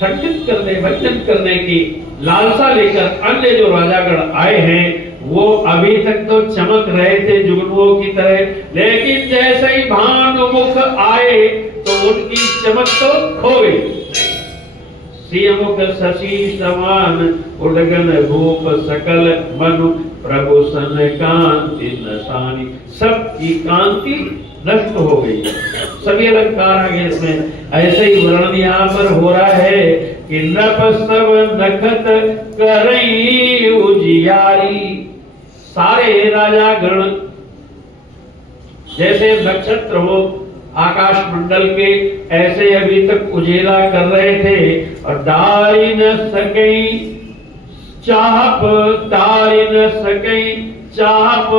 खंडित करने, भंजन करने की लालसा लेकर अन्य जो राजागण आए हैं वो अभी तक तो चमक रहे थे जुगनुओं की तरह, लेकिन जैसे ही भानुमुख आए तो उनकी चमक तो खो गई। सियमुख शशि समान, उडगन भूप सकल मनु, प्रभु सन कांति नसानी, सबकी कांति नष्ट हो गई। सभी अलंकार आगे इसमें ऐसे ही वर्णन यहाँ पर हो रहा है कि नभ सब नखत करई उजियारी, सारे राजागण जैसे नक्षत्र हो आकाश मंडल के, ऐसे अभी तक उजेला कर रहे थे। और दारी न सकई चाप, दारी न सकई चाप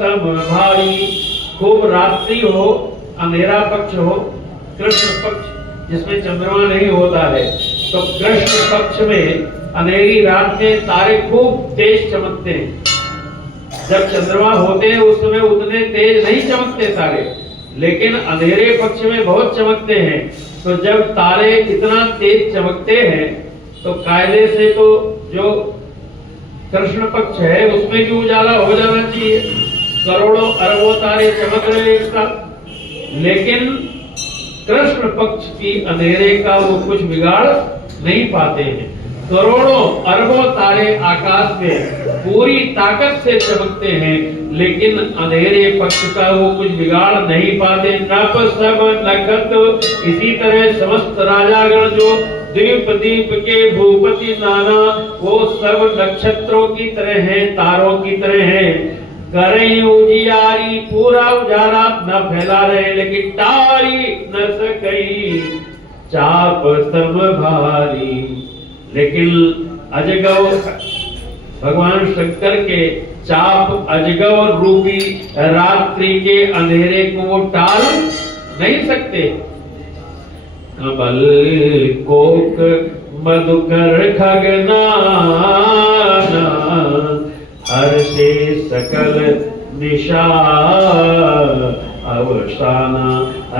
तम भाई, खूब रात्रि हो, अंधेरा पक्ष हो, कृष्ण पक्ष जिसमें चंद्रमा नहीं होता है, तो कृष्ण पक्ष में अंधेरी रात में तारे खूब तेज चमकते हैं। जब चंद्रमा होते हैं उस समय उतने तेज नहीं चमकते तारे, लेकिन अंधेरे पक्ष में बहुत चमकते हैं। तो जब तारे इतना तेज चमकते हैं तो कायदे से तो जो कृष्ण पक्ष है उसमें भी उजाला हो जाना चाहिए। करोड़ों अरबों तारे चमक रहे एक साथ, लेकिन कृष्ण पक्ष की अंधेरे का वो कुछ बिगाड़ नहीं पाते हैं। करोड़ों अरबों तारे आकाश में पूरी ताकत से चमकते हैं, लेकिन अंधेरे पक्ष का वो कुछ बिगाड़ नहीं पाते। नभ सब नखत, इसी तरह समस्त राजागण जो द्वीप दीप के भूपति नाना, वो सब नक्षत्रों की तरह हैं, तारों की तरह हैं। करें उजियारी, पूरा उजाला न फैला रहे, लेकिन तारी न सकई चाप तम भारी। लेकिन अजगव भगवान शंकर के चाप अजगव रूपी रात्रि के अंधेरे को वो टाल नहीं सकते। कमल कोक मधुकर खगनाना, हर से सकल निशा अवसाना।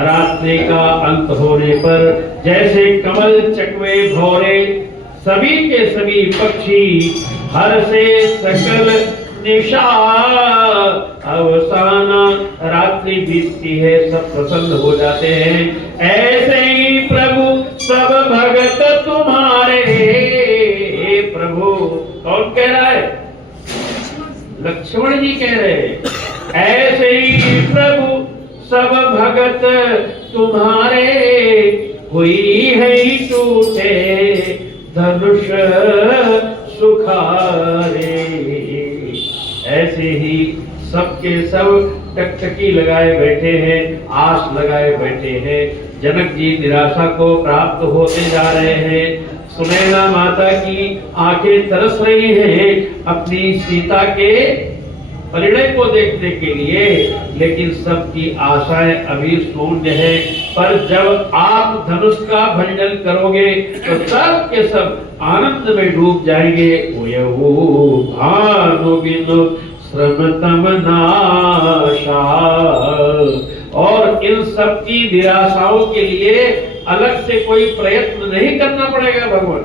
रात्रि का अंत होने पर जैसे कमल चकवे भौरे, सभी के सभी पक्षी हर से सकल निशा अवसाना। रात्रि बीतती है, सब प्रसन्न हो जाते हैं। ऐसे ही प्रभु सब भगत तुम्हारे। हे प्रभु, कौन कह रहा है? लक्ष्मण जी कह रहे हैं। ऐसे ही प्रभु सब भगत तुम्हारे, हुई है ही टूटे धनुष सुखारे। ऐसे ही सबके सब टकटकी लगाए बैठे हैं, आस लगाए बैठे हैं। जनक जी निराशा को प्राप्त होते जा रहे हैं। सुनैना माता की आंखें तरस रही हैं अपनी सीता के परिणय को देखने के लिए, लेकिन सबकी आशाएं अभी शून्य है। पर जब आप धनुष का भंजन करोगे तो सब के सब आनंद में डूब जाएंगे। वो भानु बिनु श्रम तम नाशा। और इन सब की निराशाओं के लिए अलग से कोई प्रयत्न नहीं करना पड़ेगा भगवान,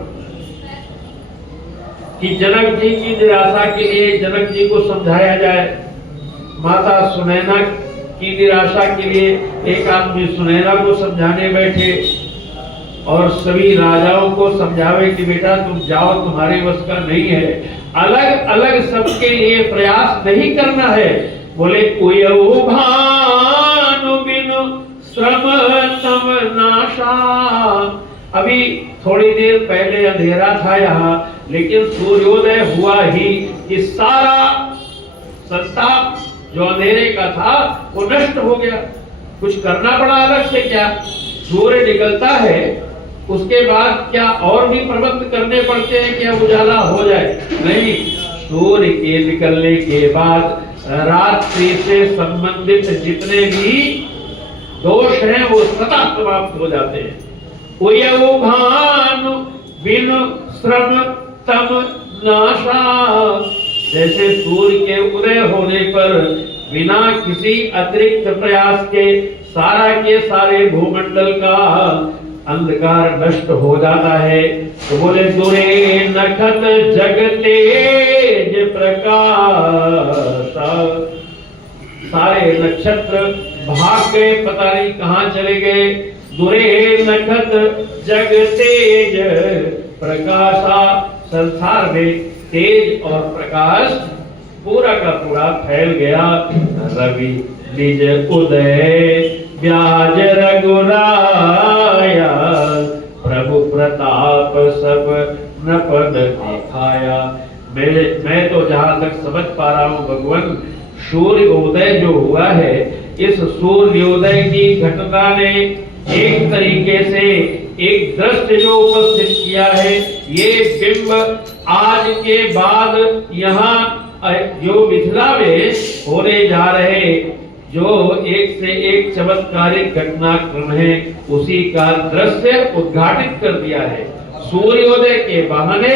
कि जनक जी की निराशा के लिए जनक जी को समझाया जाए। माता सुनैना की निराशा के लिए एक आदमी सुनैना को समझाने बैठे और सभी राजाओं को समझावे कि बेटा तुम जाओ, तुम्हारे वश का नहीं है। अलग अलग सबके लिए प्रयास नहीं करना है। बोले कोई भानु बिनु श्रम तम नाशा। अभी थोड़ी देर पहले अंधेरा था यहाँ, लेकिन सूर्योदय हुआ ही कि सारा संताप जो अंधेरे का था वो नष्ट हो गया। कुछ करना पड़ा अलग से क्या? सूर्य निकलता है, उसके बाद क्या और भी प्रबंध करने पड़ते हैं क्या उजाला हो जाए? नहीं, सूर्य के निकलने के बाद रात्रि से संबंधित जितने भी दोष हैं वो सदा समाप्त हो जाते हैं। वो भानु बिनु श्रम तम नाशा। जैसे सूर्य के उदय होने पर बिना किसी अतिरिक्त प्रयास के सारा के सारे भूमंडल का अंधकार नष्ट हो जाता है। तो बोले दूरे नखत जगते प्रकाश। सारे नक्षत्र भाग गए, पता नहीं कहां चले गए। दूरे नखत जग तेज प्रकाशा। संसार में तेज और प्रकाश पूरा का पूरा फैल गया। रवि निज उदय ब्याज रघुराया, प्रभु प्रताप सब नपद दिखाया। मैं तो जहां तक समझ पा रहा हूं भगवान, सूर्योदय जो हुआ है, इस सूर्योदय की घटना ने एक तरीके से एक दृश्य जो उपस्थित किया है, ये बिंब आज के बाद यहाँ जो मिथिला में होने जा रहे जो एक से एक चमत्कारिक घटनाक्रम है, उसी का दृश्य उद्घाटित कर दिया है। सूर्योदय के बहाने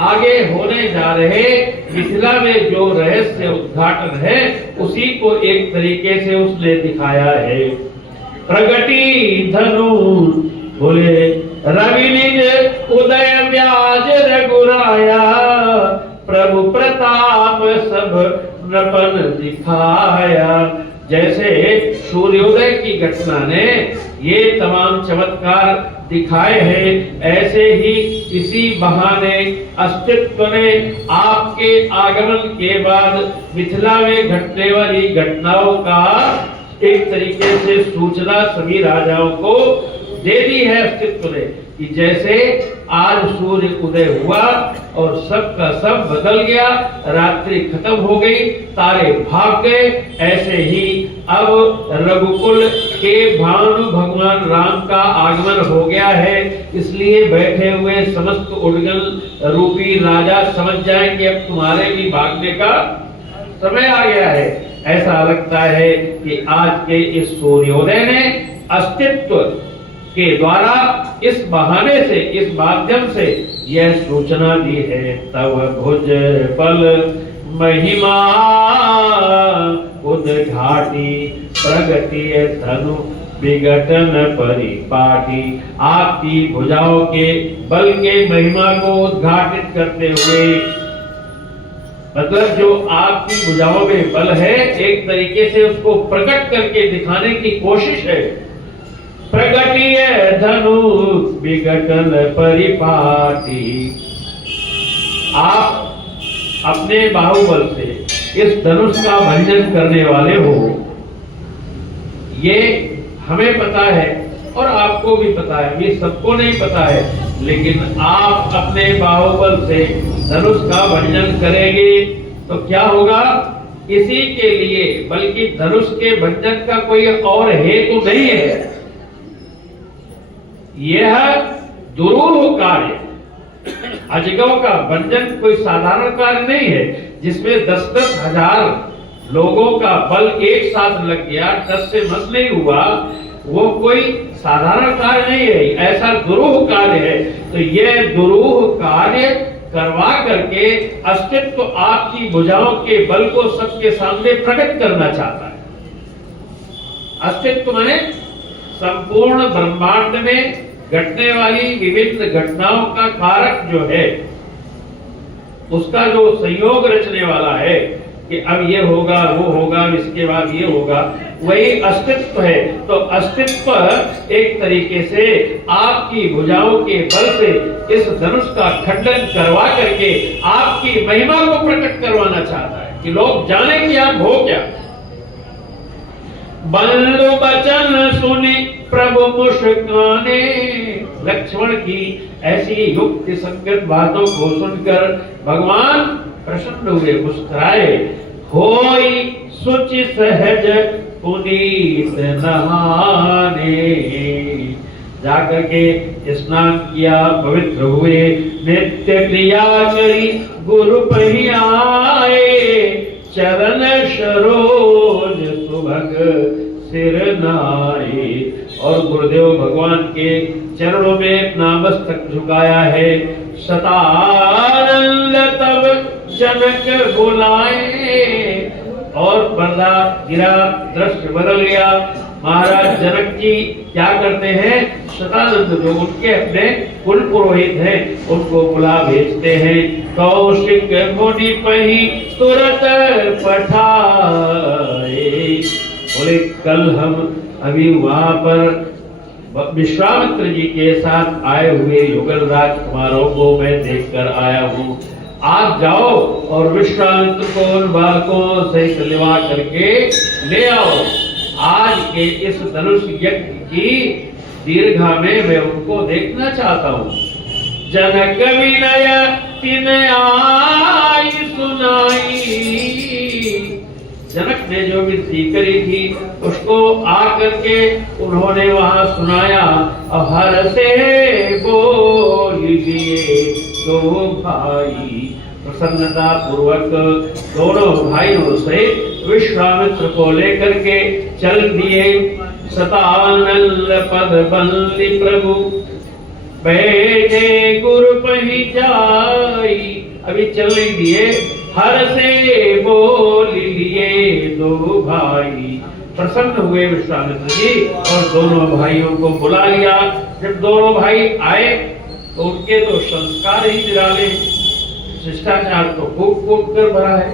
आगे होने जा रहे मिथिला में जो रहस्य उद्घाटन है उसी को एक तरीके से उसने दिखाया है। प्रगति धनु बोले रवि निज उदय व्याज रघुराया, प्रभु प्रताप सब नपन दिखाया। जैसे सूर्योदय की घटना ने ये तमाम चमत्कार दिखाए हैं, ऐसे ही इसी बहाने अस्तित्व ने आपके आगमन के बाद मिथिला में घटने वाली घटनाओं का एक तरीके से सूचना सभी राजाओं को दे दी है अस्तित्व ने, कि जैसे आज सूर्य उदय हुआ और सब का सब बदल गया, रात्रि खत्म हो गई, तारे भाग गए, ऐसे ही अब रघुकुल के भानु भगवान राम का आगमन हो गया है। इसलिए बैठे हुए समस्त उड़गल रूपी राजा समझ जाएंगे अब तुम्हारे भी भागने का समय आ गया है। ऐसा लगता है कि आज के इस सूर्योदय ने अस्तित्व के द्वारा इस बहाने से, इस माध्यम से यह सूचना दी है। तब भुज बल महिमा उद्घाटी, प्रगति धनु विघटन परिपाटी। आपकी भुजाओं के बल के महिमा को उद्घाटित करते हुए, मतलब जो आपकी भुजाओं में बल है एक तरीके से उसको प्रकट करके दिखाने की कोशिश है। प्रगति धनु विघटन परिपाटी, आप अपने बाहुबल से इस धनुष का भंजन करने वाले हो, ये हमें पता है और आपको भी पता है, ये सबको नहीं पता है, लेकिन आप अपने बाहुबल से धनुष का भंजन करेंगे तो क्या होगा? इसी के लिए, बल्कि धनुष के भंजन का कोई और हेतु तो नहीं है, यह दुरूह कार्य, अजगव का भंजन कोई साधारण कार्य नहीं है जिसमें 10-10 हजार लोगों का बल एक साथ लग गया, 10 से मत नहीं हुआ, वो कोई साधारण कार्य नहीं है, ऐसा दुरूह कार्य है। तो यह दुरूह कार्य करवा करके अस्तित्व आपकी भुजाओं के बल को सबके सामने प्रकट करना चाहता है। अस्तित्व माने संपूर्ण ब्रह्मांड में घटने वाली विभिन्न घटनाओं का कारक जो है, उसका जो संयोग रचने वाला है कि अब ये होगा, वो होगा, इसके बाद ये होगा, वही अस्तित्व है। तो अस्तित्व एक तरीके से आपकी भुजाओं के बल से इस धनुष का खंडन करवा करके आपकी महिमा को प्रकट करवाना चाहता है कि लोग जाने कि आप हो क्या। बंधु बचन सुनी प्रभु मुस्काने, लक्ष्मण की ऐसी युक्ति संगत बातों को सुनकर भगवान प्रसन्न हुए, मुस्कुराए। होई सुचि सहज पुनीत नहाने, जाकर के स्नान किया, पवित्र हुए, नित्य क्रिया करी, गुरु पही आए, चरण सरोज सुभग सिर नाए। और गुरुदेव भगवान के चरणों में अपना मस्तक झुकाया है। सतानंद तब जनक बुलाए, और पर्दा गिरा, दृश्य बदल गया। महाराज जनक जी क्या करते हैं? शतानंद जो उनके अपने कुल पुरोहित हैं उनको बुला भेजते हैं। कौशिक मुनि पही तुरंत पठाए, बोले कल हम अभी वहां पर विश्वामित्र जी के साथ आए हुए युगल राजकुमारों को मैं देखकर आया हूँ, आप जाओ और विश्वामित्र को उन बालकों से लिवा करके ले आओ। आज के इस धनुष यज्ञ की दीर्घा में मैं उनको देखना चाहता हूँ। जनक विनय तिन आई सुनाई, जनक ने जो विनती करी थी उसको आकर के उन्होंने वहां सुनाया। और हर से बोलिए दो भाई, प्रसन्नता पूर्वक दोनों भाइयों से विश्वामित्र को लेकर के चल दिए। सतानल पद बंदी प्रभु बैठे गुरु पही ही जाई, अभी चल नहीं दिए, हर से बोल लिए दो भाई। प्रसन्न हुए विश्वामित्र जी और दोनों भाइयों को बुला लिया। जब दोनों भाई आए तो उनके तो संस्कार ही निराले, शिष्टाचार तो कूट कूट कर भरा है।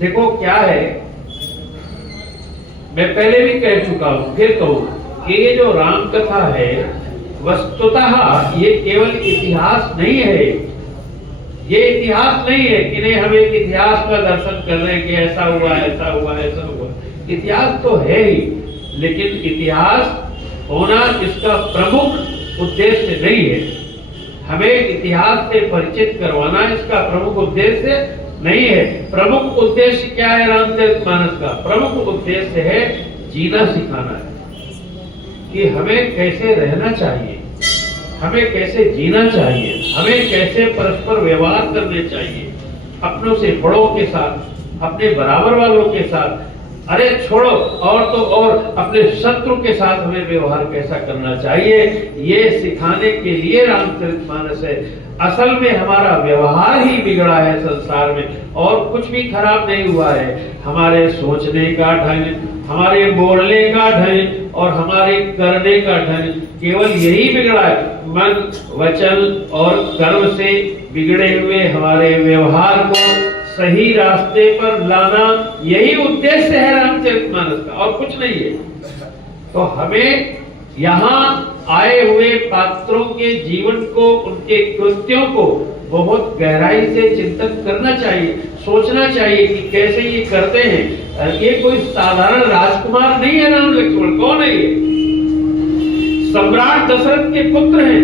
देखो क्या है, मैं पहले भी कह चुका हूं, फिर कहूं कि ये जो राम कथा है वस्तुतः ये केवल इतिहास नहीं है। ये इतिहास नहीं है कि नहीं हम एक इतिहास का दर्शन कर रहे हैं कि ऐसा हुआ ऐसा हुआ ऐसा हुआ। इतिहास तो है ही, लेकिन इतिहास होना इसका प्रमुख उद्देश्य नहीं है। हमें इतिहास से परिचित करवाना इसका प्रमुख उद्देश्य नहीं है। प्रमुख उद्देश्य क्या है रामचरितमानस का? प्रमुख उद्देश्य है जीना सिखाना है कि हमें कैसे रहना चाहिए, हमें कैसे जीना चाहिए, हमें कैसे परस्पर व्यवहार करने चाहिए, अपनों से बड़ों के साथ, अपने बराबर वालों के साथ, अरे छोड़ो और तो और अपने शत्रु के साथ हमें व्यवहार कैसा करना चाहिए, ये सिखाने के लिए रामचरितमानस है। असल में हमारा व्यवहार ही बिगड़ा है संसार में, और कुछ भी खराब नहीं हुआ है। हमारे सोचने का ढंग, हमारे बोलने का ढंग और हमारे करने का ढंग, केवल यही बिगड़ा है। मन, वचन और कर्म से बिगड़े हुए हमारे व्यवहार को सही रास्ते पर लाना, यही उद्देश्य है रामचरितमानस का, और कुछ नहीं है। तो हमें यहाँ आए हुए पात्रों के जीवन को, उनके कृत्यों को बहुत गहराई से चिंतन करना चाहिए, सोचना चाहिए कि कैसे ये करते हैं। ये कोई साधारण राजकुमार नहीं है राम लक्ष्मण। कौन है ये? सम्राट दशरथ के पुत्र हैं।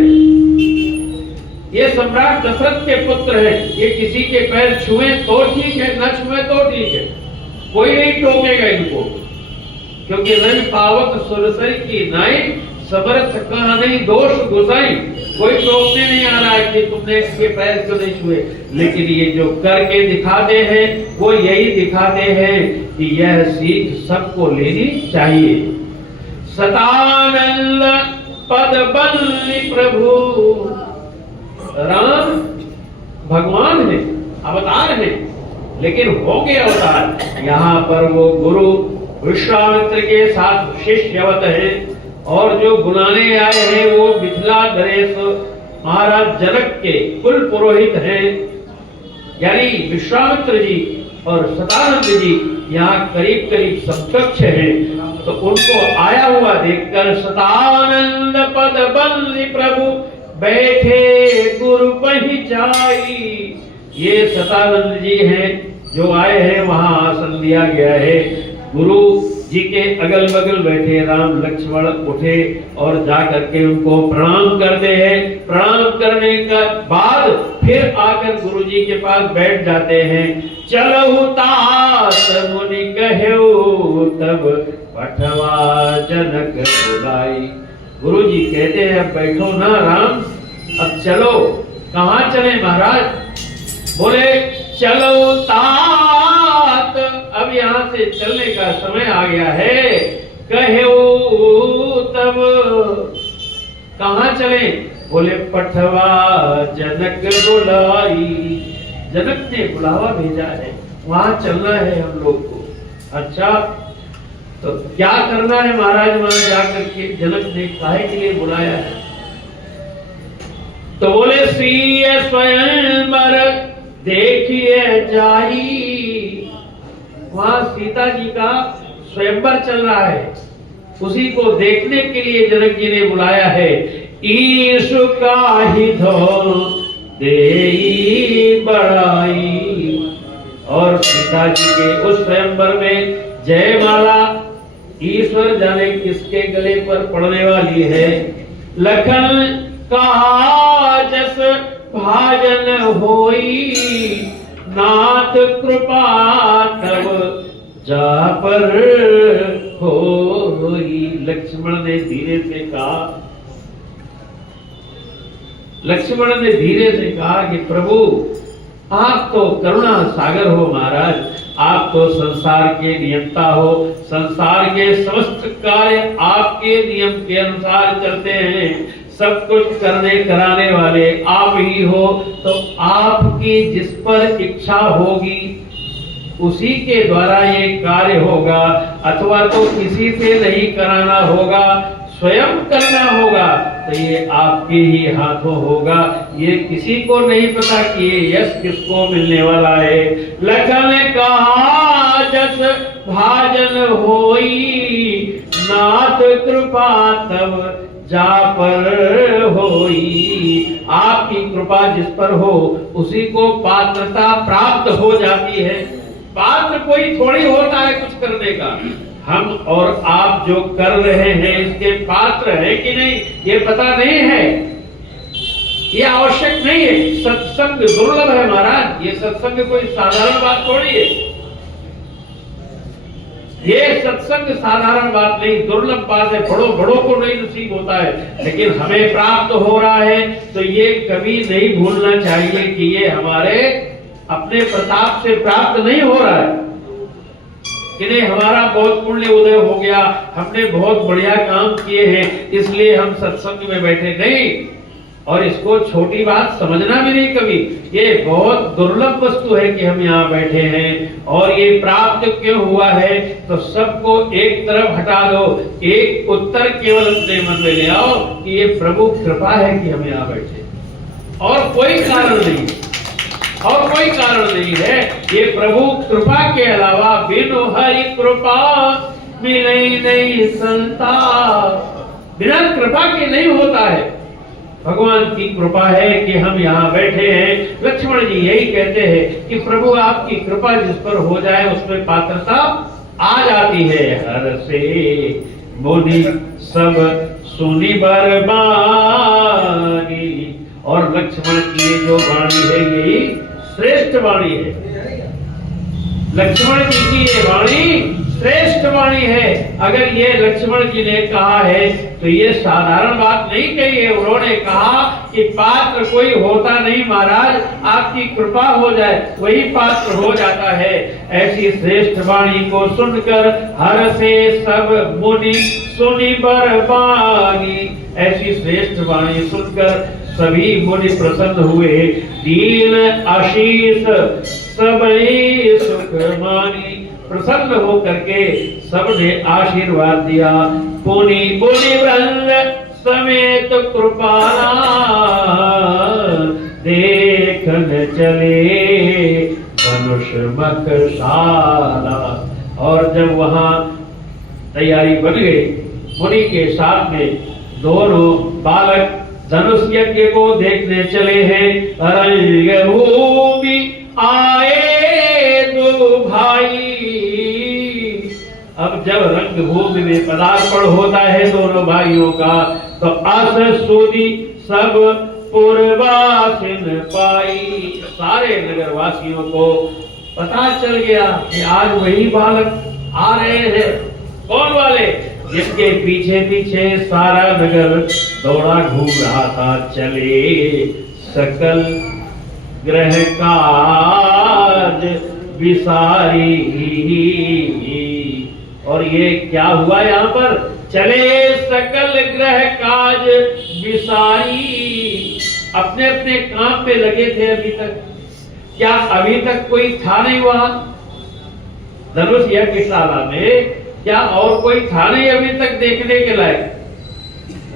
ये सम्राट दशरथ के पुत्र हैं। ये किसी के पैर छुए तो ठीक है, न छुए तो ठीक है, कोई नहीं टोकेगा इनको, क्योंकि रंग पावक सुरसरी की नाई, समर्थ कहा नहीं दोष गुसाई। कोई टोकने नहीं आ रहा है कि तुमने इसके पैर क्यों नहीं छुए, लेकिन ये जो करके दिखाते हैं वो यही दिखाते हैं कि यह सीख सबको लेनी चाहिए। सतानंद पद बल्लि प्रभु, राम भगवान है, अवतार है, लेकिन होंगे अवतार। यहाँ पर वो गुरु विश्वामित्र के साथ शिष्यवत है, और जो बुलाने आए हैं वो मिथिला नरेश महाराज जनक के कुल पुरोहित हैं, यानी विश्वामित्र जी और सतानंद जी यहाँ करीब करीब समकक्ष हैं। तो उनको आया हुआ देखकर सतानंद पद बल्लि प्रभु बैठे गुरु पही जाई। ये सतानंद जी हैं जो आए हैं, वहां आसन दिया गया है। गुरु जी के अगल बगल बैठे राम लक्ष्मण उठे और जाकर के उनको प्रणाम करते हैं। प्रणाम करने के बाद फिर आकर गुरु जी के पास बैठ जाते हैं। चलहु तात मुनि कहो तब पठवा जनक बुलाई। गुरु जी कहते हैं अब बैठो ना राम, अब चलो। कहाँ चले महाराज? बोले चलो तात, अब यहाँ से चलने का समय आ गया है। कहो तब, कहाँ चले? बोले पठवा जनक बुलाई, जनक ने बुलावा भेजा है, वहां चलना है हम लोग को। अच्छा, तो क्या करना है महाराज वहां जाकर के? जनक ने काहे के लिए बुलाया है? तो बोले श्री स्वयंवर देखिए जाई। वहां सीता जी का स्वयंवर चल रहा है, उसी को देखने के लिए जनक जी ने बुलाया है। ईशु का ही धो देई बड़ाई, और सीता जी के उस स्वयंवर में जयमाला ईश्वर जाने किसके गले पर पड़ने वाली है। लखन कहा जस भाजन होई, नाथ कृपा तब जा पर होई। लक्ष्मण ने धीरे से कहा, लक्ष्मण ने धीरे से कहा कि प्रभु आप तो करुणा सागर हो महाराज, आप तो संसार के नियंता हो, संसार के समस्त कार्य आपके नियम के अनुसार चलते हैं। सब कुछ करने कराने वाले आप ही हो, तो आपकी जिस पर इच्छा होगी उसी के द्वारा ये कार्य होगा, अथवा तो किसी से नहीं कराना होगा, स्वयं करना होगा, तो ये आपके ही हाथों होगा। ये किसी को नहीं पता कि ये यश किसको मिलने वाला है। लखन कहा जस भाजन होई, नाथ कृपा तब जा पर होई। आपकी कृपा जिस पर हो उसी को पात्रता प्राप्त हो जाती है। पात्र कोई थोड़ी होता है कुछ करने का। हम और आप जो कर रहे हैं इसके पात्र है कि नहीं ये पता नहीं है, ये आवश्यक नहीं है। सत्संग दुर्लभ है महाराज, ये सत्संग कोई साधारण बात थोड़ी है। ये सत्संग साधारण बात नहीं, दुर्लभ बात है। बड़ों बड़ों को नहीं नसीब होता है, लेकिन हमें प्राप्त हो रहा है तो ये कभी नहीं भूलना चाहिए कि ये हमारे अपने प्रताप से प्राप्त नहीं हो रहा है कि नहीं हमारा बहुत पुण्य उदय हो गया, हमने बहुत बढ़िया काम किए हैं इसलिए हम सत्संग में बैठे, नहीं। और इसको छोटी बात समझना भी नहीं कभी। ये बहुत दुर्लभ वस्तु है कि हम यहाँ बैठे हैं। और ये प्राप्त क्यों हुआ है तो सबको एक तरफ हटा दो, एक उत्तर केवल अपने मन में ले आओ कि ये प्रभु कृपा है कि हम यहाँ बैठे, और कोई कारण नहीं, और कोई कारण नहीं है। ये प्रभु कृपा के अलावा बिनु हरि कृपा मिले नहीं संता, बिना कृपा के नहीं होता है। भगवान की कृपा है कि हम यहाँ बैठे हैं। लक्ष्मण जी यही कहते हैं कि प्रभु आपकी कृपा जिस पर हो जाए उसमें पात्रता आ जाती है। हर से मुनि सब सुनी बरबानी, और लक्ष्मण की ये जो वाणी है यही श्रेष्ठ वाणी है। लक्ष्मण जी की ये वाणी श्रेष्ठ वाणी है। अगर ये लक्ष्मण जी ने कहा है तो ये साधारण बात नहीं कही है। उन्होंने कहा कि पात्र कोई होता नहीं महाराज, आपकी कृपा हो जाए वही पात्र हो जाता है। ऐसी श्रेष्ठ वाणी को सुनकर हर से सब मुनि सुनी बरबानी, ऐसी श्रेष्ठ वाणी सुनकर सभी मुनि प्रसन्न हुए। दीन आशीष सबई सुख मानी, प्रसन्न होकर के सबने आशीर्वाद दिया। पुनि पुनि वृंद समेत कृपाला, देखन चले धनुष मकशाला। और जब वहां तैयारी बन गई, मुनि के साथ में दोनों बालक धनुष यज्ञ को देखने चले हैं। रंग भूमि आए दो भाई, अब जब रंग भूमि में पदार्पण होता है दोनों भाइयों का, तो अस सुधी सब पूर्वासिन पाई, सारे नगरवासियों को पता चल गया कि आज वही बालक आ रहे हैं। कौन वाले? जिसके पीछे पीछे सारा नगर दौड़ा घूम रहा था। चले सकल ग्रह काज विसारी, और ये क्या हुआ यहाँ पर? चले सकल ग्रह काज विसारी, अपने अपने काम पे लगे थे। अभी तक क्या अभी तक कोई था नहीं वहां धनुष यज्ञशाला में? क्या और कोई था नहीं अभी तक देखने के लायक?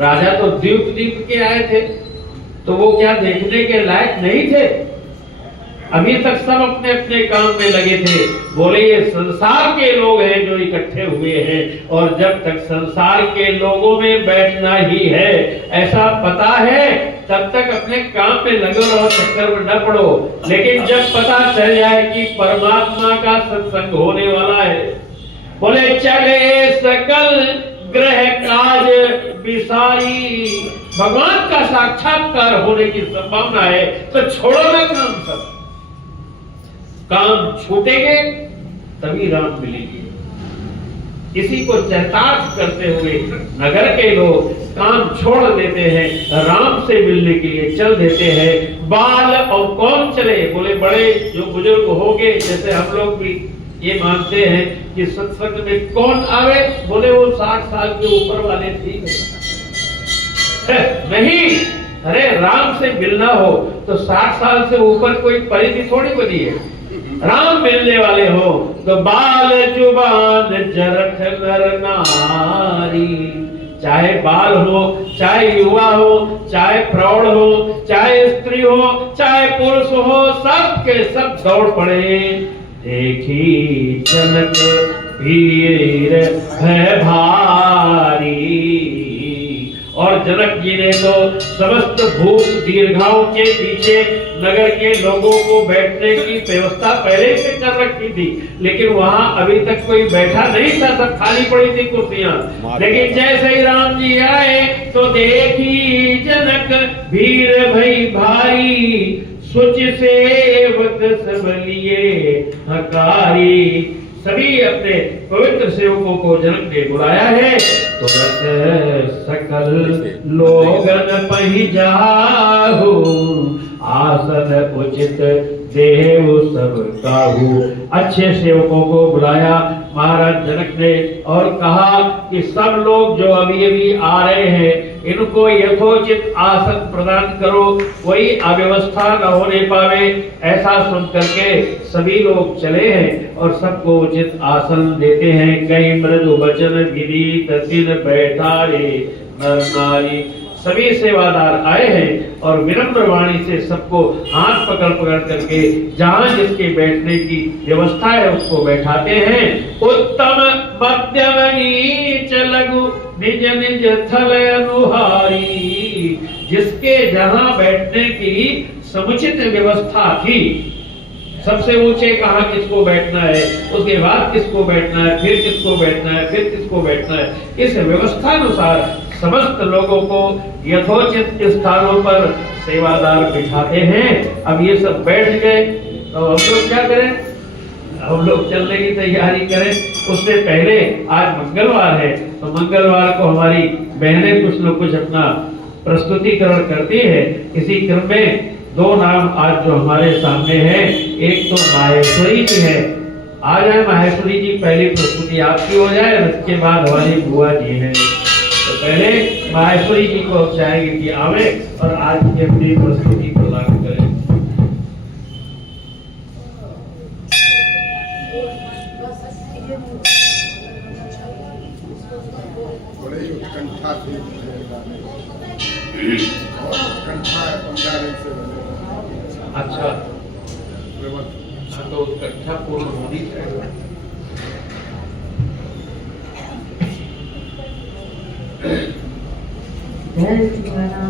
राजा तो द्वीप द्वीप के आए थे, तो वो क्या देखने के लायक नहीं थे? अभी तक सब अपने अपने काम में लगे थे। बोले ये संसार के लोग हैं जो इकट्ठे हुए हैं, और जब तक संसार के लोगों में बैठना ही है ऐसा पता है तब तक अपने काम में लगे रहो, चक्कर में न पड़ो। लेकिन जब पता चल जाए कि परमात्मा का सत्संग होने वाला है, बोले चले सकल ग्रह काज विसारी, भगवान का साक्षात्कार होने की संभावना है तो छोड़ो ना काम। सब काम छूटेंगे तभी राम मिलेंगे। इसी को चरितार्थ करते हुए नगर के लोग काम छोड़ देते हैं, राम से मिलने के लिए चल देते हैं। बाल और कौन चले? बोले बड़े जो बुजुर्ग हो गए, जैसे हम लोग भी ये मानते हैं कि सत्संग में कौन आवे? बोले वो 60 साल के ऊपर वाले ठीक है। नहीं, अरे राम से मिलना हो तो 60 साल से ऊपर कोई परिधि थोड़ी बनी है। राम मिलने वाले हो तो बाल जुबान जरठ नर नारी, चाहे बाल हो, चाहे युवा हो, चाहे प्रौढ़ हो, चाहे स्त्री हो, चाहे पुरुष हो, सब के सब दौड़ पड़े। देखी जनक वीर है भारी, और जनक जी ने तो समस्त भूख दीर्घाओं के पीछे नगर के लोगों को बैठने की व्यवस्था पहले से कर रखी थी, लेकिन वहां अभी तक कोई बैठा नहीं था, सब खाली पड़ी थी कुर्सियां। लेकिन जैसे ही राम जी आए तो देखी जनक भीड़ भई भारी, सुच सेवक सब लिए हकारी। सभी अपने पवित्र सेवकों को जनक ने बुलाया है। तो सकल लोगन पही जाहु, आसन उचित देव सब काहू। अच्छे सेवकों को बुलाया महाराज जनक ने और कहा कि सब लोग जो अभी अभी आ रहे हैं इनको यथोचित आसन प्रदान करो, कोई अव्यवस्था न होने पावे। ऐसा सुन करके सभी लोग चले हैं और सबको उचित आसन देते हैं। कई मृदु वचन विधि तसिन बैठारे नर नारी। सभी सेवादार आए हैं और विनम्र वाणी से सबको हाथ पकड़ पकड़ करके जहां जिसके बैठने की व्यवस्था है उसको बैठाते हैं। उत्तम मध्यम नीच लघु निज निज थल अनुहारी। जिसके जहां बैठने की समुचित व्यवस्था थी, सबसे ऊंचे कहाँ किसको बैठना है, उसके बाद किसको बैठना है, फिर किसको बैठना है, फिर किसको बैठना है, इस व्यवस्था अनुसार समस्त लोगों को यथोचित स्थानों पर सेवादार बिठाते हैं। अब ये सब बैठ गए तो हम लोग क्या करें, हम लोग चलने की तैयारी करें। उससे पहले आज मंगलवार है तो मंगलवार को हमारी बहनें कुछ लोग कुछ अपना प्रस्तुतिकरण करती है। इसी क्रम में दो नाम आज जो हमारे सामने हैं, एक तो माहेश्वरी जी है। आ जाए माहेश्वरी जी, पहली प्रस्तुति आपकी हो जाए, उसके बाद हमारी बुआ जी है। तो पहले माहेश्वरी जी को चाहेंगे कि आवे और आज की अपनी प्रस्तुति प्रदान करें। बड़े ही उत्कंठा थी, उत्कंठा है 15 दिन से बने। अच्छा, तो उत्कंठा पूर्ण होनी चाहिए।